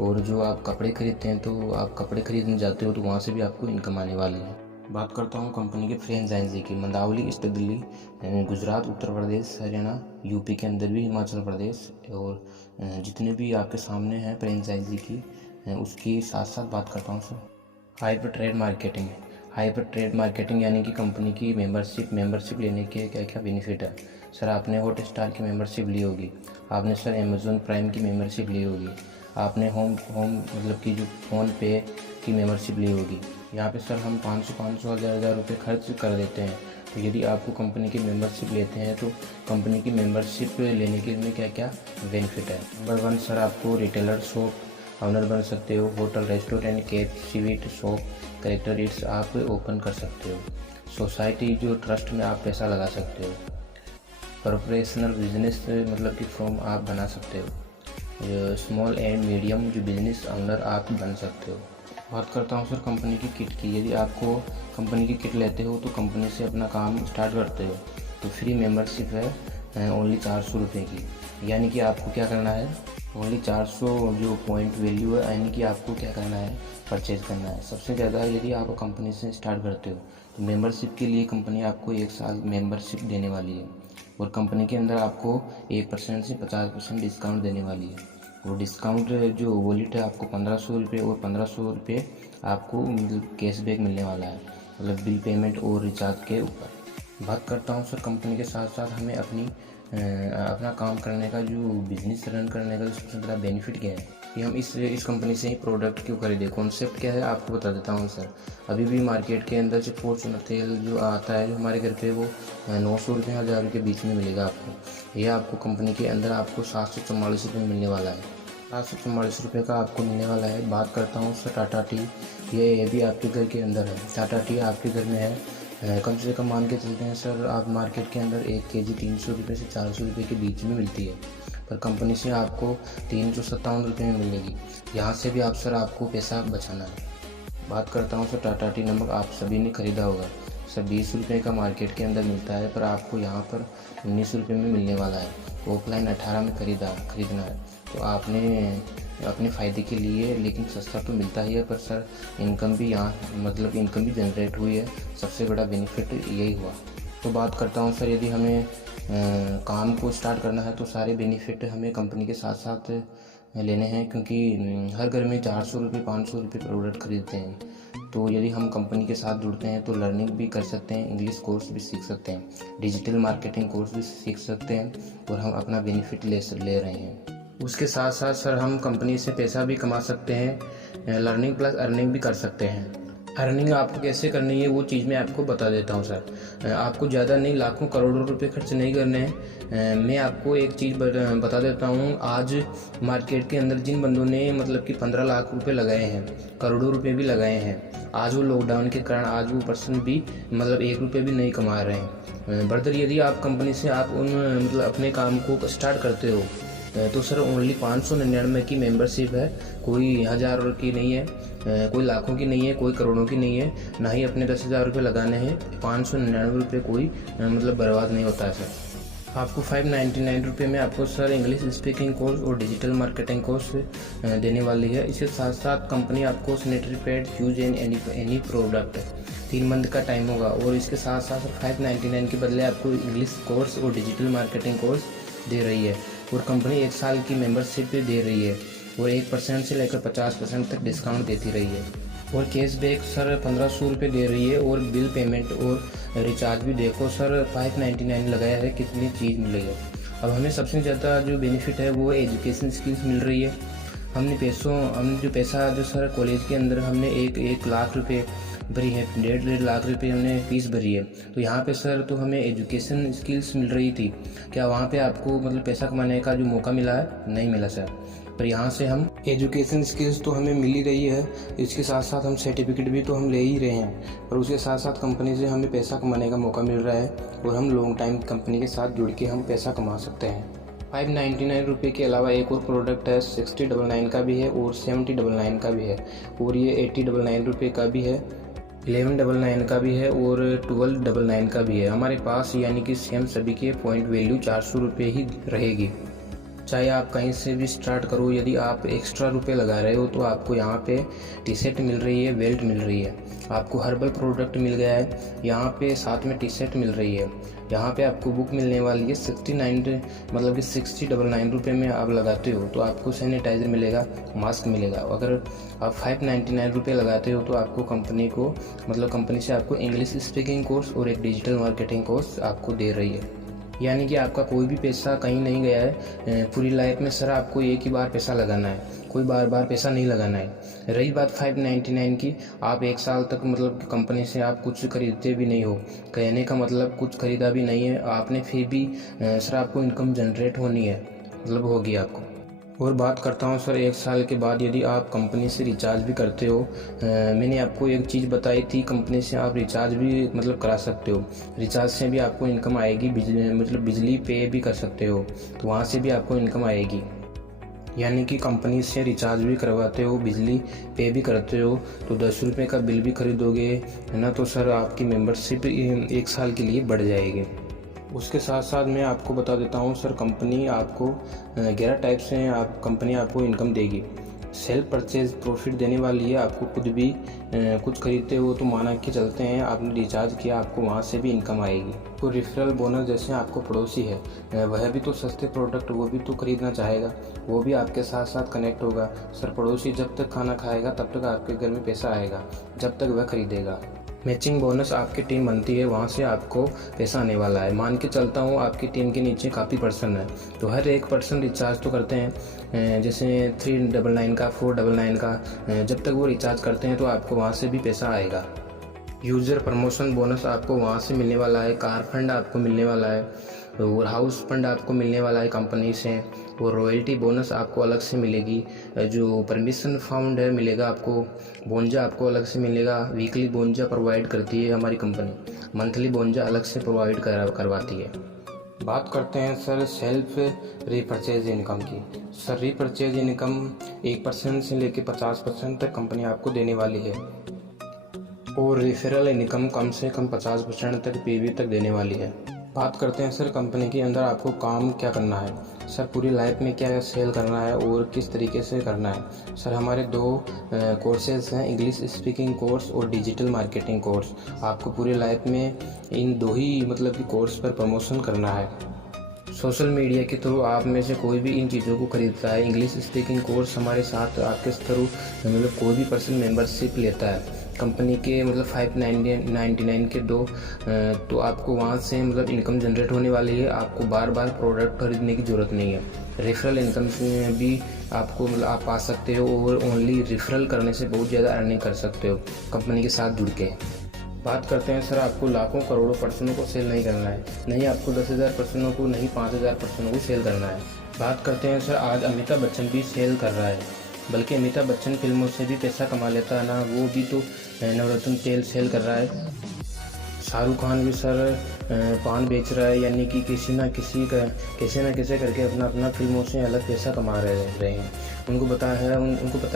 और जो आप कपड़े खरीदते हैं तो आप कपड़े खरीदने जाते हो तो वहाँ से भी आपको इनकम आने वाली है। बात करता हूँ कंपनी के फ्रेंचाइजी की। मंदावली, ईस्ट दिल्ली, गुजरात, उत्तर प्रदेश, हरियाणा, यूपी के अंदर भी, हिमाचल प्रदेश, और जितने भी आपके सामने हैं फ्रेंचाइजी की, उसकी साथ साथ बात करता हूँ सर हाइपर ट्रेड मार्केटिंग यानी कि कंपनी की मेंबरशिप लेने के क्या क्या बेनिफिट है। सर आपने हॉटस्टार की मेंबरशिप ली होगी, आपने सर अमेज़ॉन प्राइम की मेंबरशिप ली होगी, आपने होम मतलब कि जो फ़ोन पे की मेंबरशिप ली होगी। यहाँ पे सर हम 500 हज़ार रुपये खर्च कर देते हैं। तो यदि आपको कंपनी की मेंबरशिप लेते हैं तो कंपनी की मेंबरशिप लेने के में क्या क्या बेनिफिट है। नंबर 1 सर आपको रिटेलर शॉप ऑनर बन सकते हो। Hotel, restaurant, cafe, sweet shop, collectorates आप ओपन कर सकते हो। सोसाइटी जो ट्रस्ट में आप पैसा लगा सकते हो। प्रोफेशनल बिजनेस मतलब कि फॉर्म आप बना सकते हो। स्मॉल एंड मीडियम जो बिजनेस ऑनर आप बन सकते हो। बात करता हूँ सर कंपनी की किट की। यदि आपको कंपनी की किट लेते हो तो कंपनी से अपना काम स्टार्ट करते हो तो फ्री मेंबरशिप है ओनली 400 रुपये की। यानी कि आपको क्या करना है, ओनली 400 जो पॉइंट वैल्यू है, यानी कि आपको क्या करना है, परचेज़ करना है। सबसे ज़्यादा यदि आप कंपनी से स्टार्ट करते हो तो मेंबरशिप के लिए कंपनी आपको 1 साल मेंबरशिप देने वाली है, और कंपनी के अंदर आपको 1% से 50% डिस्काउंट देने वाली है। वो डिस्काउंट जो वॉलेट है आपको 1500 रुपये, और 1500 रुपये आपको मतलब कैशबैक मिलने वाला है, मतलब बिल पेमेंट और रिचार्ज के ऊपर। बात करता हूँ सर कंपनी के साथ साथ हमें अपना काम करने का, जो बिज़नेस रन करने का जो सबसे बड़ा बेनिफिट क्या है कि हम इस कंपनी से ही प्रोडक्ट क्यों खरीदें। कॉन्सेप्ट क्या है आपको बता देता हूँ सर। अभी भी मार्केट के अंदर जो फॉर्च्यूनर तेल जो आता है जो हमारे घर पे, वो 900 रुपये 1000 के बीच में मिलेगा आपको। यह आपको कंपनी के अंदर आपको 744 रुपये मिलने वाला है। 744 रुपये का आपको मिलने वाला है। बात करता हूँ सर टाटा टी, ये भी आपके घर के अंदर है। टाटा टी आपके घर में है, कम से कम मान के चलते हैं सर, आप मार्केट के अंदर 1 kg 300 रुपये से 400 रुपये के बीच में मिलती है। पर कंपनी से आपको 357 रुपये में मिलेगी। यहाँ से भी आप सर आपको पैसा बचाना है। बात करता हूँ सर टाटा टी नमक, आप सभी ने ख़रीदा होगा सर। 20 रुपये का मार्केट के अंदर मिलता है, पर आपको यहाँ पर 19 रुपये में मिलने वाला है। ऑफलाइन 18 में खरीदना है, तो आपने अपने फ़ायदे के लिए, लेकिन सस्ता तो मिलता ही है, पर सर इनकम भी यहाँ मतलब इनकम भी जनरेट हुई है। सबसे बड़ा बेनिफिट यही हुआ। तो बात करता हूँ सर, यदि हमें काम को स्टार्ट करना है तो सारे बेनिफिट हमें कंपनी के साथ साथ लेने हैं, क्योंकि हर घर में 400 रुपये 500 रुपये प्रोडक्ट खरीदते हैं। तो यदि हम कंपनी के साथ जुड़ते हैं तो लर्निंग भी कर सकते हैं, इंग्लिश कोर्स भी सीख सकते हैं, डिजिटल मार्केटिंग कोर्स भी सीख सकते हैं, और हम अपना बेनिफिट ले रहे हैं। उसके साथ साथ सर हम कंपनी से पैसा भी कमा सकते हैं, लर्निंग प्लस अर्निंग भी कर सकते हैं। अर्निंग आपको कैसे करनी है वो चीज़ मैं आपको बता देता हूँ सर। आपको ज़्यादा नहीं, लाखों करोड़ों रुपए खर्च नहीं करने हैं। मैं आपको एक चीज़ बता देता हूँ। आज मार्केट के अंदर जिन बंदों ने मतलब कि 15 लाख रुपए लगाए हैं, करोड़ों रुपए भी लगाए हैं, आज वो लॉकडाउन के कारण आज वो पर्सन भी मतलब 1 रुपये भी नहीं कमा रहे हैं। बरदर यदि आप कंपनी से आप मतलब अपने काम को स्टार्ट करते हो तो सर ओनली 599 की मेंबरशिप है, कोई हज़ार की नहीं है, कोई लाखों की नहीं है, कोई करोड़ों की नहीं है, ना ही अपने 10,000 रुपये लगाने हैं। 599 रुपये कोई मतलब बर्बाद नहीं होता है सर। आपको 599 रुपये में आपको सर इंग्लिश स्पीकिंग कोर्स और डिजिटल मार्केटिंग कोर्स देने वाली है। इसके साथ साथ कंपनी आपको sanitary pad, use and any product 3 month का टाइम होगा, और इसके साथ साथ 599 के बदले आपको इंग्लिश कोर्स और डिजिटल मार्केटिंग कोर्स दे रही है, और कंपनी 1 साल की मेंबरशिप भी दे रही है, और 1% से लेकर 50% तक डिस्काउंट देती रही है, और कैशबैक सर 1500 रुपये दे रही है, और बिल पेमेंट और रिचार्ज भी देखो सर 599 लगाया है, कितनी चीज़ मिल रही है। अब हमें सबसे ज़्यादा जो बेनिफिट है वो एजुकेशन स्किल्स मिल रही है। हमने जो पैसा जो सर कॉलेज के अंदर हमने 1 लाख रुपये भरी है, 1.5 लाख रुपये हमने फीस भरी है, तो यहाँ पे सर तो हमें एजुकेशन स्किल्स मिल रही थी। क्या वहाँ पे आपको मतलब पैसा कमाने का जो मौका मिला है? नहीं मिला सर, पर यहाँ से हम एजुकेशन स्किल्स तो हमें मिल ही रही है, इसके साथ साथ हम सर्टिफिकेट भी तो हम ले ही रहे हैं, और उसके साथ साथ कंपनी से हमें पैसा कमाने का मौका मिल रहा है, और हम लॉन्ग टाइम कंपनी के साथ जुड़ के हम पैसा कमा सकते हैं। 599 रुपये के अलावा एक और प्रोडक्ट है, 6099 का भी है और 7099 का भी है, और ये 8099 रुपये का भी है, 1199 का भी है और 1299 का भी है हमारे पास। यानी कि सेम सभी के पॉइंट वैल्यू 400 रुपये ही रहेगी। चाहे आप कहीं से भी स्टार्ट करो, यदि आप एक्स्ट्रा रुपए लगा रहे हो तो आपको यहाँ पे टी शर्ट मिल रही है, बेल्ट मिल रही है, आपको हर्बल प्रोडक्ट मिल गया है, यहाँ पे साथ में टी शर्ट मिल रही है, यहाँ पे आपको बुक मिलने वाली है 69 मतलब कि 6099 रुपये में आप लगाते हो तो आपको सैनिटाइज़र मिलेगा, मास्क मिलेगा। अगर आप 599 रुपये लगाते हो तो आपको कंपनी को मतलब कंपनी से आपको इंग्लिश स्पीकिंग कोर्स और एक डिजिटल मार्केटिंग कोर्स आपको दे रही है। यानी कि आपका कोई भी पैसा कहीं नहीं गया है। पूरी लाइफ में सर आपको एक ही बार पैसा लगाना है, कोई बार बार पैसा नहीं लगाना है। रही बात 599 की, आप 1 साल तक मतलब कंपनी से आप कुछ खरीदते भी नहीं हो, कहने का मतलब कुछ खरीदा भी नहीं है आपने, फिर भी सर आपको इनकम जनरेट होनी है, मतलब होगी आपको। और बात करता हूँ सर 1 साल के बाद यदि आप कंपनी से रिचार्ज भी करते हो, मैंने आपको एक चीज़ बताई थी, कंपनी से आप रिचार्ज भी मतलब करा सकते हो, रिचार्ज से भी आपको इनकम आएगी, बिजली पे भी कर सकते हो तो वहाँ से भी आपको इनकम आएगी। यानी कि कंपनी से रिचार्ज भी करवाते हो, बिजली पे भी करते हो, तो 10 रुपये का बिल भी खरीदोगे है ना, तो सर आपकी मेंबरशिप 1 साल के लिए बढ़ जाएगी। उसके साथ साथ मैं आपको बता देता हूँ सर, कंपनी आपको 11 टाइप से कंपनी आपको इनकम देगी। सेल्फ परचेज प्रॉफिट देने वाली है, आपको खुद भी कुछ खरीदते हो तो माना के चलते हैं आपने रिचार्ज किया, आपको वहाँ से भी इनकम आएगी। तो रेफरल बोनस, जैसे आपको पड़ोसी है वह भी तो सस्ते प्रोडक्ट वो भी तो खरीदना चाहेगा, वो भी आपके साथ साथ कनेक्ट होगा। सर पड़ोसी जब तक खाना खाएगा तब तक आपके घर में पैसा आएगा, जब तक वह खरीदेगा। मैचिंग बोनस, आपकी टीम बनती है वहाँ से आपको पैसा आने वाला है। मान के चलता हूँ आपकी टीम के नीचे काफ़ी पर्सन है, तो हर एक पर्सन रिचार्ज तो करते हैं, जैसे 399 का 499 का, जब तक वो रिचार्ज करते हैं तो आपको वहाँ से भी पैसा आएगा। यूज़र प्रमोशन बोनस आपको वहाँ से मिलने वाला है, कार फंड आपको मिलने वाला है, और हाउस फंड आपको मिलने वाला है कंपनी से, और रॉयल्टी बोनस आपको अलग से मिलेगी, जो परमिशन फाउंड है मिलेगा आपको, बोंजा आपको अलग से मिलेगा, वीकली बोंजा प्रोवाइड करती है हमारी कंपनी, मंथली बोंजा अलग से प्रोवाइड करवाती है। बात करते हैं सर सेल्फ रीपरचेज इनकम की। सर रीपरचेज इनकम 1% से लेकर 50% तक कंपनी आपको देने वाली है और रेफरल इनकम कम से कम 50% तक पीवी तक देने वाली है। बात करते हैं सर कंपनी के अंदर आपको काम क्या करना है। सर पूरी लाइफ में क्या सेल करना है और किस तरीके से करना है। सर हमारे 2 कोर्सेज हैं, इंग्लिश स्पीकिंग कोर्स और डिजिटल मार्केटिंग कोर्स। आपको पूरी लाइफ में इन 2 ही मतलब कि कोर्स पर प्रमोशन करना है। सोशल मीडिया के थ्रू आप में से कोई भी इन चीज़ों को खरीदता है, इंग्लिश स्पीकिंग कोर्स हमारे साथ आपके थ्रू मतलब कोई भी पर्सन मेंबरशिप लेता है कंपनी के मतलब 599 के 2 तो आपको वहाँ से मतलब इनकम जनरेट होने वाली है। आपको बार बार प्रोडक्ट खरीदने की ज़रूरत नहीं है। रेफरल इनकम में भी आपको मतलब आप पा सकते हो और ओनली रेफरल करने से बहुत ज़्यादा अर्निंग कर सकते हो कंपनी के साथ जुड़ के। बात करते हैं सर आपको लाखों करोड़ों पर्सनों को सेल नहीं करना है, नहीं आपको 10,000 पर्सनों को, नहीं 5,000 पर्सनों को सेल करना है। बात करते हैं सर आज अमिताभ बच्चन भी सेल कर रहा है, बल्कि अमिताभ बच्चन फिल्मों से भी पैसा कमा लेता है ना, वो भी तो नवरत्न तेल सेल कर रहा है। शाहरुख खान भी सर पान बेच रहा है, यानी कि किसी ना किसी करके अपना फिल्मों से अलग पैसा कमा रहे हैं। उनको पता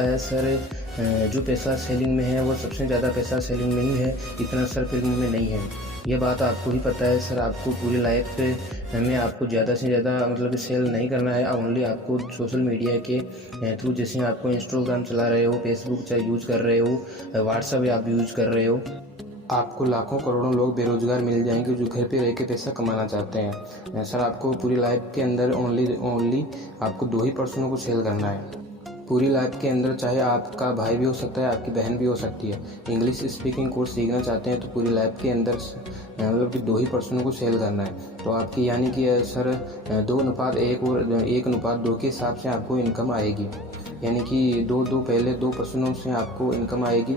है सर जो पैसा सेलिंग में है वो सबसे ज़्यादा पैसा सेलिंग में ही है, इतना सर फिल्मों में नहीं है। ये बात आपको ही पता है सर। आपको पूरी लाइफ में आपको ज़्यादा से ज़्यादा मतलब सेल नहीं करना है। ओनली आपको सोशल मीडिया के थ्रू, जैसे आपको इंस्टाग्राम चला रहे हो, फेसबुक चाहे यूज़ कर रहे हो, व्हाट्सएप आप यूज़ कर रहे हो, आपको लाखों करोड़ों लोग बेरोजगार मिल जाएंगे जो घर पे रह के पैसा कमाना चाहते हैं। सर आपको पूरी लाइफ के अंदर ओनली आपको 2 ही पर्सनों को सेल करना है पूरी लाइफ के अंदर। चाहे आपका भाई भी हो सकता है, आपकी बहन भी हो सकती है। इंग्लिश स्पीकिंग कोर्स सीखना चाहते हैं तो पूरी लाइफ के अंदर मतलब कि 2 ही पर्सनों को सेल करना है। तो आपकी यानी कि सर 2:1 और 1:2 के हिसाब से आपको इनकम आएगी, यानी कि 2 पहले 2 पर्सनों से आपको इनकम आएगी,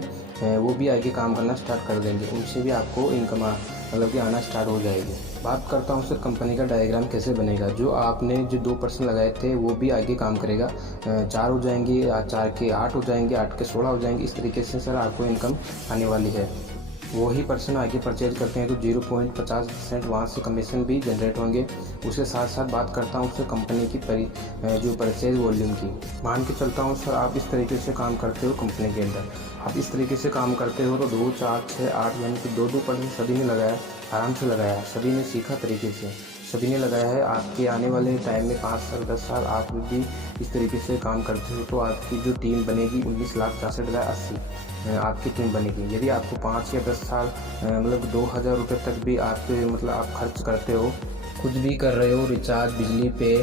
वो भी आगे काम करना स्टार्ट कर देंगे, उनसे भी आपको इनकम मतलब कि आना स्टार्ट हो जाएगी। बात करता हूँ सर कंपनी का डायग्राम कैसे बनेगा। जो आपने 2 पर्सन लगाए थे वो भी आगे काम करेगा, 4 हो जाएंगे, 4 के 8 हो जाएंगे, 8 के 16 हो जाएंगे। इस तरीके से सर आपको इनकम आने वाली है। वही पर्सन आगे परचेज करते हैं तो 0.50% वहाँ से कमीशन भी जनरेट होंगे। उसके साथ साथ बात करता हूँ सर कंपनी की जो परचेज वॉल्यूम की। मान के चलता हूँ सर आप इस तरीके से काम करते हो कंपनी के अंदर, आप इस तरीके से काम करते हो तो 2, 4, 6, 8 यानी कि 2% सभी ने लगाया, आराम से लगाया, सभी ने सीखा तरीके से, सभी ने लगाया है। आपके आने वाले टाइम में 5 साल 10 साल आप भी इस तरीके से काम करते हो तो आपकी जो टीम बनेगी 19,64,80 आपकी टीम बनेगी। यदि आपको 5 या 10 साल मतलब 2,000 रुपये तक भी आप खर्च करते हो, कुछ भी कर रहे हो, रिचार्ज, बिजली पे,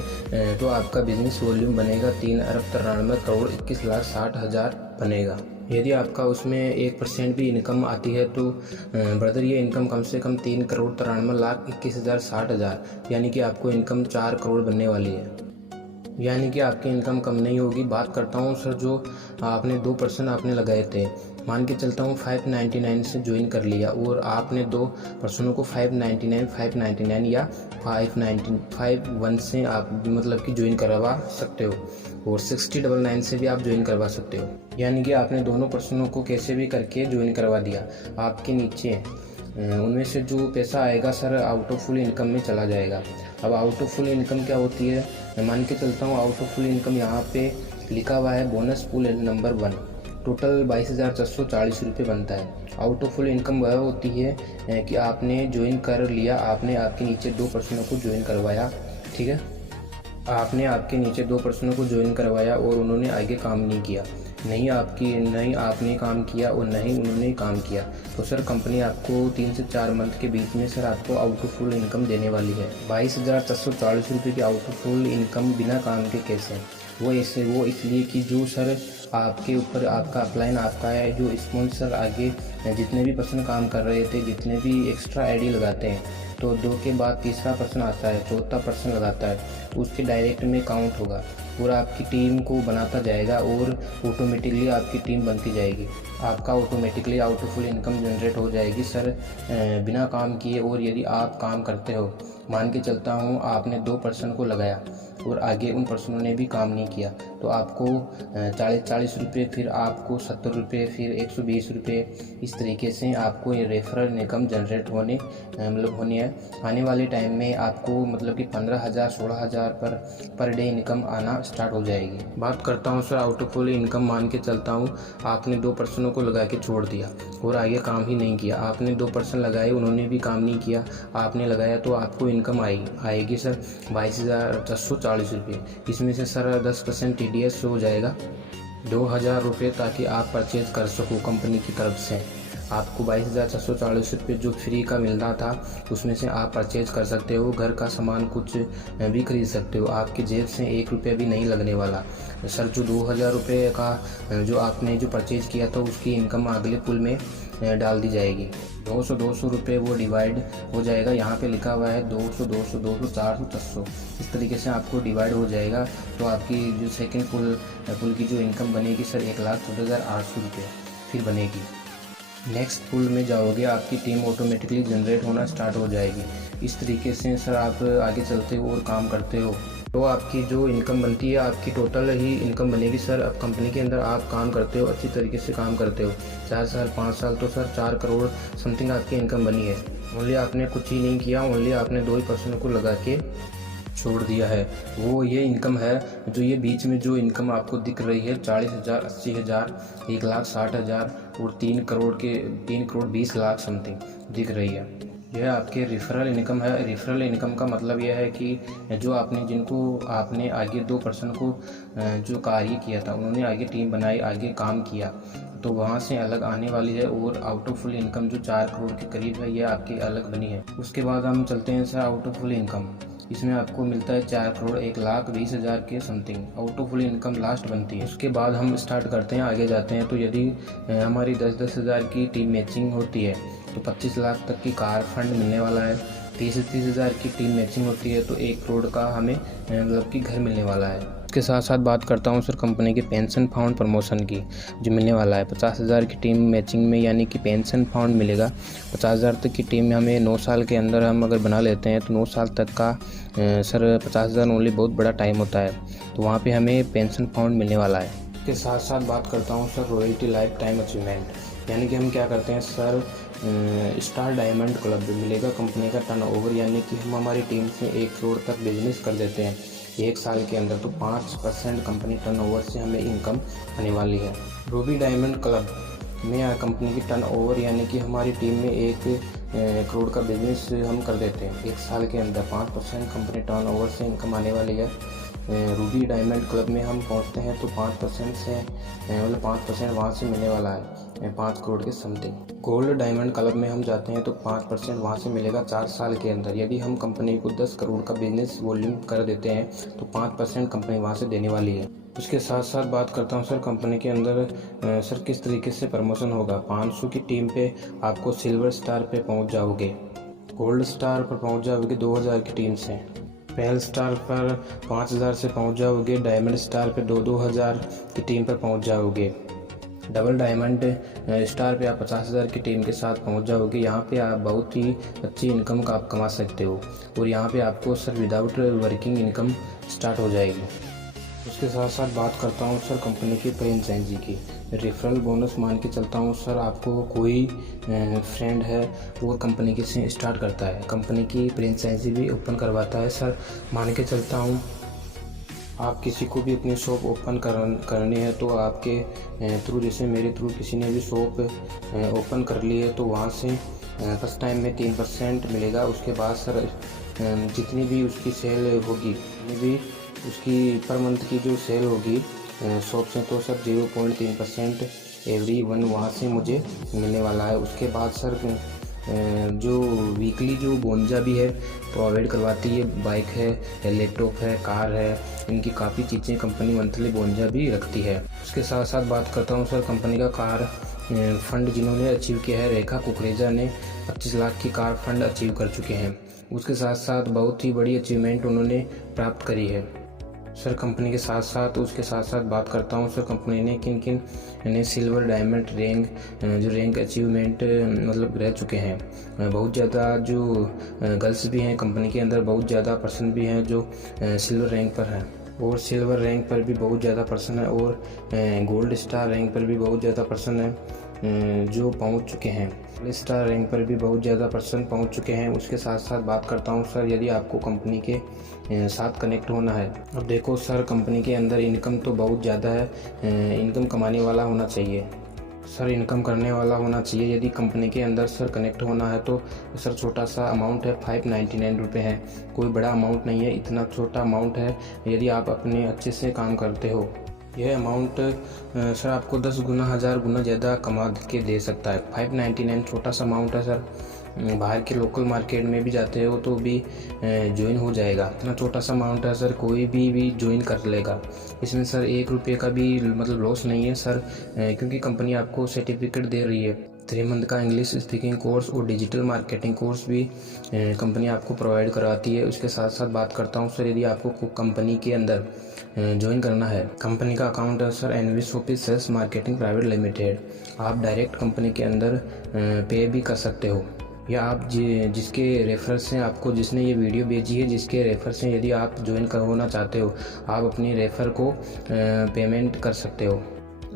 तो आपका बिजनेस वॉल्यूम बनेगा 3,93,61,60,000 बनेगा। यदि आपका उसमें 1% भी इनकम आती है तो ब्रदर ये इनकम कम से कम 3,93,21,60,000 यानी कि आपको इनकम 4 करोड़ बनने वाली है, यानी कि आपकी इनकम कम नहीं होगी। बात करता हूँ सर जो आपने 2% आपने लगाए थे, मान के चलता हूँ 599 से ज्वाइन कर लिया और आपने 2 पर्सनों को 599 या 591 से आप मतलब कि ज्वाइन करवा सकते हो और 6099 से भी आप ज्वाइन करवा सकते हो, यानी कि आपने दोनों पर्सनों को कैसे भी करके ज्वाइन करवा दिया। आपके नीचे उनमें से जो पैसा आएगा sir out of full income में चला जाएगा। अब आउट ऑफ फुल इनकम क्या होती है, मैं मान के चलता हूँ आउट ऑफ फुल इनकम यहाँ पे लिखा हुआ है बोनस पूल नंबर 1, टोटल 22,440 रुपये बनता है। आउट ऑफ फुल इनकम वह होती है कि आपने ज्वाइन कर लिया, आपने आपके नीचे 2 पर्सनों को ज्वाइन करवाया, ठीक है, आपने आपके नीचे 2 पर्सनों को ज्वाइन करवाया और उन्होंने आगे काम नहीं किया, नहीं आपने काम किया और नहीं उन्होंने काम किया, तो सर कंपनी आपको 3 से 4 मंथ के बीच में सर आपको आउट ऑफ फुल इनकम देने वाली है। 22,440 रुपये की आउट ऑफ फुल इनकम बिना काम के कैसे, वो इसलिए कि जो सर आपके ऊपर आपका अपलाइन आपका है, जो स्पॉन्सर आगे जितने भी पर्सन काम कर रहे थे, जितने भी एक्स्ट्रा आईडी लगाते हैं, तो 2 के बाद तीसरा पर्सन आता है, चौथा पर्सन लगाता है, उसके डायरेक्ट में काउंट होगा और आपकी टीम को बनाता जाएगा और ऑटोमेटिकली आपकी टीम बनती जाएगी, आपका automatically out of full income generate हो जाएगी सर बिना काम किए। और यदि आप काम करते हो, मान के चलता हूँ आपने 2 पर्सन को लगाया और आगे उन पर्सनों ने भी काम नहीं किया, तो आपको 40 रुपये, फिर आपको 70 रुपये, फिर 120 रुपये, इस तरीके से आपको ये रेफरल इनकम जनरेट होनी है। आने वाले टाइम में आपको मतलब कि 15,000 16,000 पर डे इनकम आना स्टार्ट हो जाएगी। बात करता हूँ sir out of full income. मान के चलता हूँ आपने 2 पर्सनों को लगा के छोड़ दिया और आगे काम ही नहीं किया। आपने 2 पर्सन लगाए, उन्होंने भी काम नहीं किया, आपने लगाया, तो आपको इनकम आएगी सर 22,440 रुपये। इसमें से सर 10% TDS हो जाएगा 2,000 रुपये, ताकि आप परचेज़ कर सको कंपनी की तरफ से। आपको 22,440 रुपये जो फ्री का मिल रहा था उसमें से आप परचेज कर सकते हो, घर का सामान कुछ भी खरीद सकते हो। आपकी जेब से 1 रुपया भी नहीं लगने वाला सर। जो 2,000 रुपये का जो आपने जो परचेज किया था उसकी इनकम अगले पुल में डाल दी जाएगी। 200 रुपये वो डिवाइड हो जाएगा। यहाँ पे लिखा हुआ है 200 200 200 400 400, इस तरीके से आपको डिवाइड हो जाएगा। तो आपकी जो सेकंड पुल की जो इनकम बनेगी सर 1,14,800 रुपये फिर बनेगी। नेक्स्ट पुल में जाओगे आपकी टीम ऑटोमेटिकली जनरेट होना स्टार्ट हो जाएगी। इस तरीके से सर आप आगे चलते हो और काम करते हो तो आपकी जो इनकम बनती है आपकी टोटल ही इनकम बनेगी सर। अब कंपनी के अंदर आप काम करते हो, अच्छी तरीके से काम करते हो, 4 साल 5 साल, तो सर 4 करोड़ समथिंग आपकी इनकम बनी है। ओनली आपने कुछ ही नहीं किया, ओनली आपने 2 ही पर्सनों को लगा के छोड़ दिया है। वो ये इनकम है जो ये बीच में जो इनकम आपको दिख रही है 40,000 80,000 1,60,000 और 3 करोड़ 20 लाख समथिंग दिख रही है। यह आपके रेफरल इनकम है। रेफरल इनकम का मतलब यह है कि जो आपने आगे 2 पर्सन को जो कार्य किया था उन्होंने आगे टीम बनाई, आगे काम किया, तो वहाँ से अलग आने वाली है। और आउट ऑफ फुल इनकम जो 4 करोड़ के करीब है ये आपकी अलग बनी है। उसके बाद हम चलते हैं sir out of full income. इसमें आपको मिलता है 4 करोड़ 1,20,000 के something out of full income last बनती है। उसके बाद हम स्टार्ट करते हैं, आगे जाते हैं। तो यदि हमारी 10-10 हज़ार की टीम मैचिंग होती है तो 25 लाख तक की कार फंड मिलने वाला है। 30 हज़ार की टीम मैचिंग होती है तो 1 करोड़ का हमें मतलब कि घर मिलने वाला है। इसके साथ साथ बात करता हूँ सर कंपनी के पेंशन फंड प्रमोशन की जो मिलने वाला है। 50,000 की टीम मैचिंग में यानी कि पेंशन फंड मिलेगा। 50,000 तक की टीम हमें 9 साल के अंदर हम अगर बना लेते हैं तो 9 साल तक का सर 50,000 ओनली बहुत बड़ा टाइम होता है, तो वहाँ पे हमें पेंशन फंड मिलने वाला है। इसके साथ साथ बात करता हूँ sir royalty life time achievement, यानी कि हम क्या करते हैं सर स्टार डायमंड क्लब मिलेगा कंपनी का टर्नओवर, यानी कि हम हमारी टीम से 1 करोड़ तक बिजनेस कर देते हैं 1 साल के अंदर, तो 5% कंपनी टर्नओवर से हमें इनकम आने वाली है। रूबी डायमंड क्लब में कंपनी की टर्नओवर यानी कि हमारी टीम में 1 करोड़ का बिजनेस हम कर देते हैं 1 साल के अंदर, 5% कंपनी टर्नओवर से इनकम आने वाली है। रूबी डायमंड क्लब में हम पहुंचते हैं तो 5% से मतलब 5% वहाँ से मिलने वाला है 5 करोड़ के समथिंग। गोल्ड डायमंड क्लब में हम जाते हैं तो 5% वहाँ से मिलेगा 4 साल के अंदर। यदि हम कंपनी को 10 करोड़ का बिजनेस वॉल्यूम कर देते हैं तो 5% कंपनी वहाँ से देने वाली है। उसके साथ साथ बात करता हूँ सर कंपनी के अंदर सर किस तरीके से प्रमोशन होगा। 500 की टीम पे आपको सिल्वर स्टार पे पहुँच जाओगे, गोल्ड स्टार पर पहुँच जाओगे 2,000 की टीम से, पहल स्टार पर 5,000 से पहुंच जाओगे, डायमंड स्टार पे 2,000 की टीम पर पहुंच जाओगे, डबल डायमंड स्टार पे आप 50,000 की टीम के साथ पहुंच जाओगे। यहाँ पे आप बहुत ही अच्छी इनकम का आप कमा सकते हो और यहाँ पे आपको sir without working income start हो जाएगी। उसके साथ साथ बात करता हूँ सर कंपनी की फ्रेंचाइजी की रेफरल बोनस। मान के चलता हूँ सर आपको कोई फ्रेंड है वो कंपनी के से स्टार्ट करता है, कंपनी की फ्रेंचाइजी भी ओपन करवाता है सर। मान के चलता हूँ आप किसी को भी अपनी शॉप ओपन करनी है तो आपके थ्रू, जैसे मेरे थ्रू किसी ने भी शॉप ओपन कर ली है तो वहाँ से फर्स्ट टाइम में 3% मिलेगा। उसके बाद सर जितनी भी उसकी सेल होगी, जितनी भी उसकी पर मंथ की जो सेल होगी शॉप से, तो सर 0.3% एवरी वन वहाँ से मुझे मिलने वाला है। उसके बाद सर जो वीकली जो बोनजा भी है प्रोवाइड करवाती है, बाइक है, लैपटॉप है, कार है, इनकी काफ़ी चीज़ें कंपनी मंथली बोनजा भी रखती है। उसके साथ साथ बात करता हूँ सर कंपनी का कार फंड जिन्होंने अचीव किया है। रेखा कुकरेजा ने 25 लाख की कार फंड अचीव कर चुके हैं। उसके साथ साथ बहुत ही बड़ी अचीवमेंट उन्होंने प्राप्त करी है सर कंपनी के साथ साथ। उसके साथ साथ बात करता हूँ सर कंपनी ने किन किन ने सिल्वर डायमंड रैंक अचीवमेंट मतलब रह चुके हैं। बहुत ज़्यादा जो गर्ल्स भी हैं कंपनी के अंदर, बहुत ज़्यादा पर्सन भी हैं जो सिल्वर रैंक पर हैं। और सिल्वर रैंक पर भी बहुत ज़्यादा पर्सन है और गोल्ड स्टार रैंक पर भी बहुत ज़्यादा पर्सन है जो पहुंच चुके हैं। स्टार रैंक पर भी बहुत ज़्यादा पर्सन पहुंच चुके हैं। उसके साथ साथ बात करता हूं सर, यदि आपको कंपनी के साथ कनेक्ट होना है, अब देखो सर, कंपनी के अंदर इनकम तो बहुत ज़्यादा है, इनकम कमाने वाला होना चाहिए सर, इनकम करने वाला होना चाहिए। यदि कंपनी के अंदर सर कनेक्ट होना है तो सर छोटा सा अमाउंट है, 599 रुपये है, कोई बड़ा अमाउंट नहीं है, इतना छोटा अमाउंट है। यदि आप अपने अच्छे से काम करते हो, यह अमाउंट सर आपको 10 गुना 1000 गुना ज़्यादा कमा के दे सकता है। 599 छोटा सा अमाउंट है सर, बाहर के लोकल मार्केट में भी जाते हो तो भी ज्वाइन हो जाएगा। इतना छोटा सा अमाउंट है सर, कोई भी ज्वाइन कर लेगा। इसमें सर 1 रुपये का भी मतलब लॉस नहीं है सर, क्योंकि कंपनी आपको सर्टिफिकेट दे रही है। 3 मंथ का इंग्लिश स्पीकिंग कोर्स और डिजिटल मार्केटिंग कोर्स भी कंपनी आपको प्रोवाइड कराती है। उसके साथ साथ बात करता हूँ सर, यदि आपको कंपनी के अंदर ज्वाइन करना है, कंपनी का अकाउंट है sir NV shoppe sales marketing private limited. आप डायरेक्ट कंपनी के अंदर पे भी कर सकते हो, या आप जिसके रेफर से आपको, जिसने ये वीडियो भेजी है, जिसके रेफर से यदि आप ज्वाइन होना चाहते हो, आप अपने रेफर को पेमेंट कर सकते हो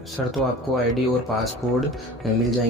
सर। तो आपको आईडी और पासपोर्ट मिल जाएंगे।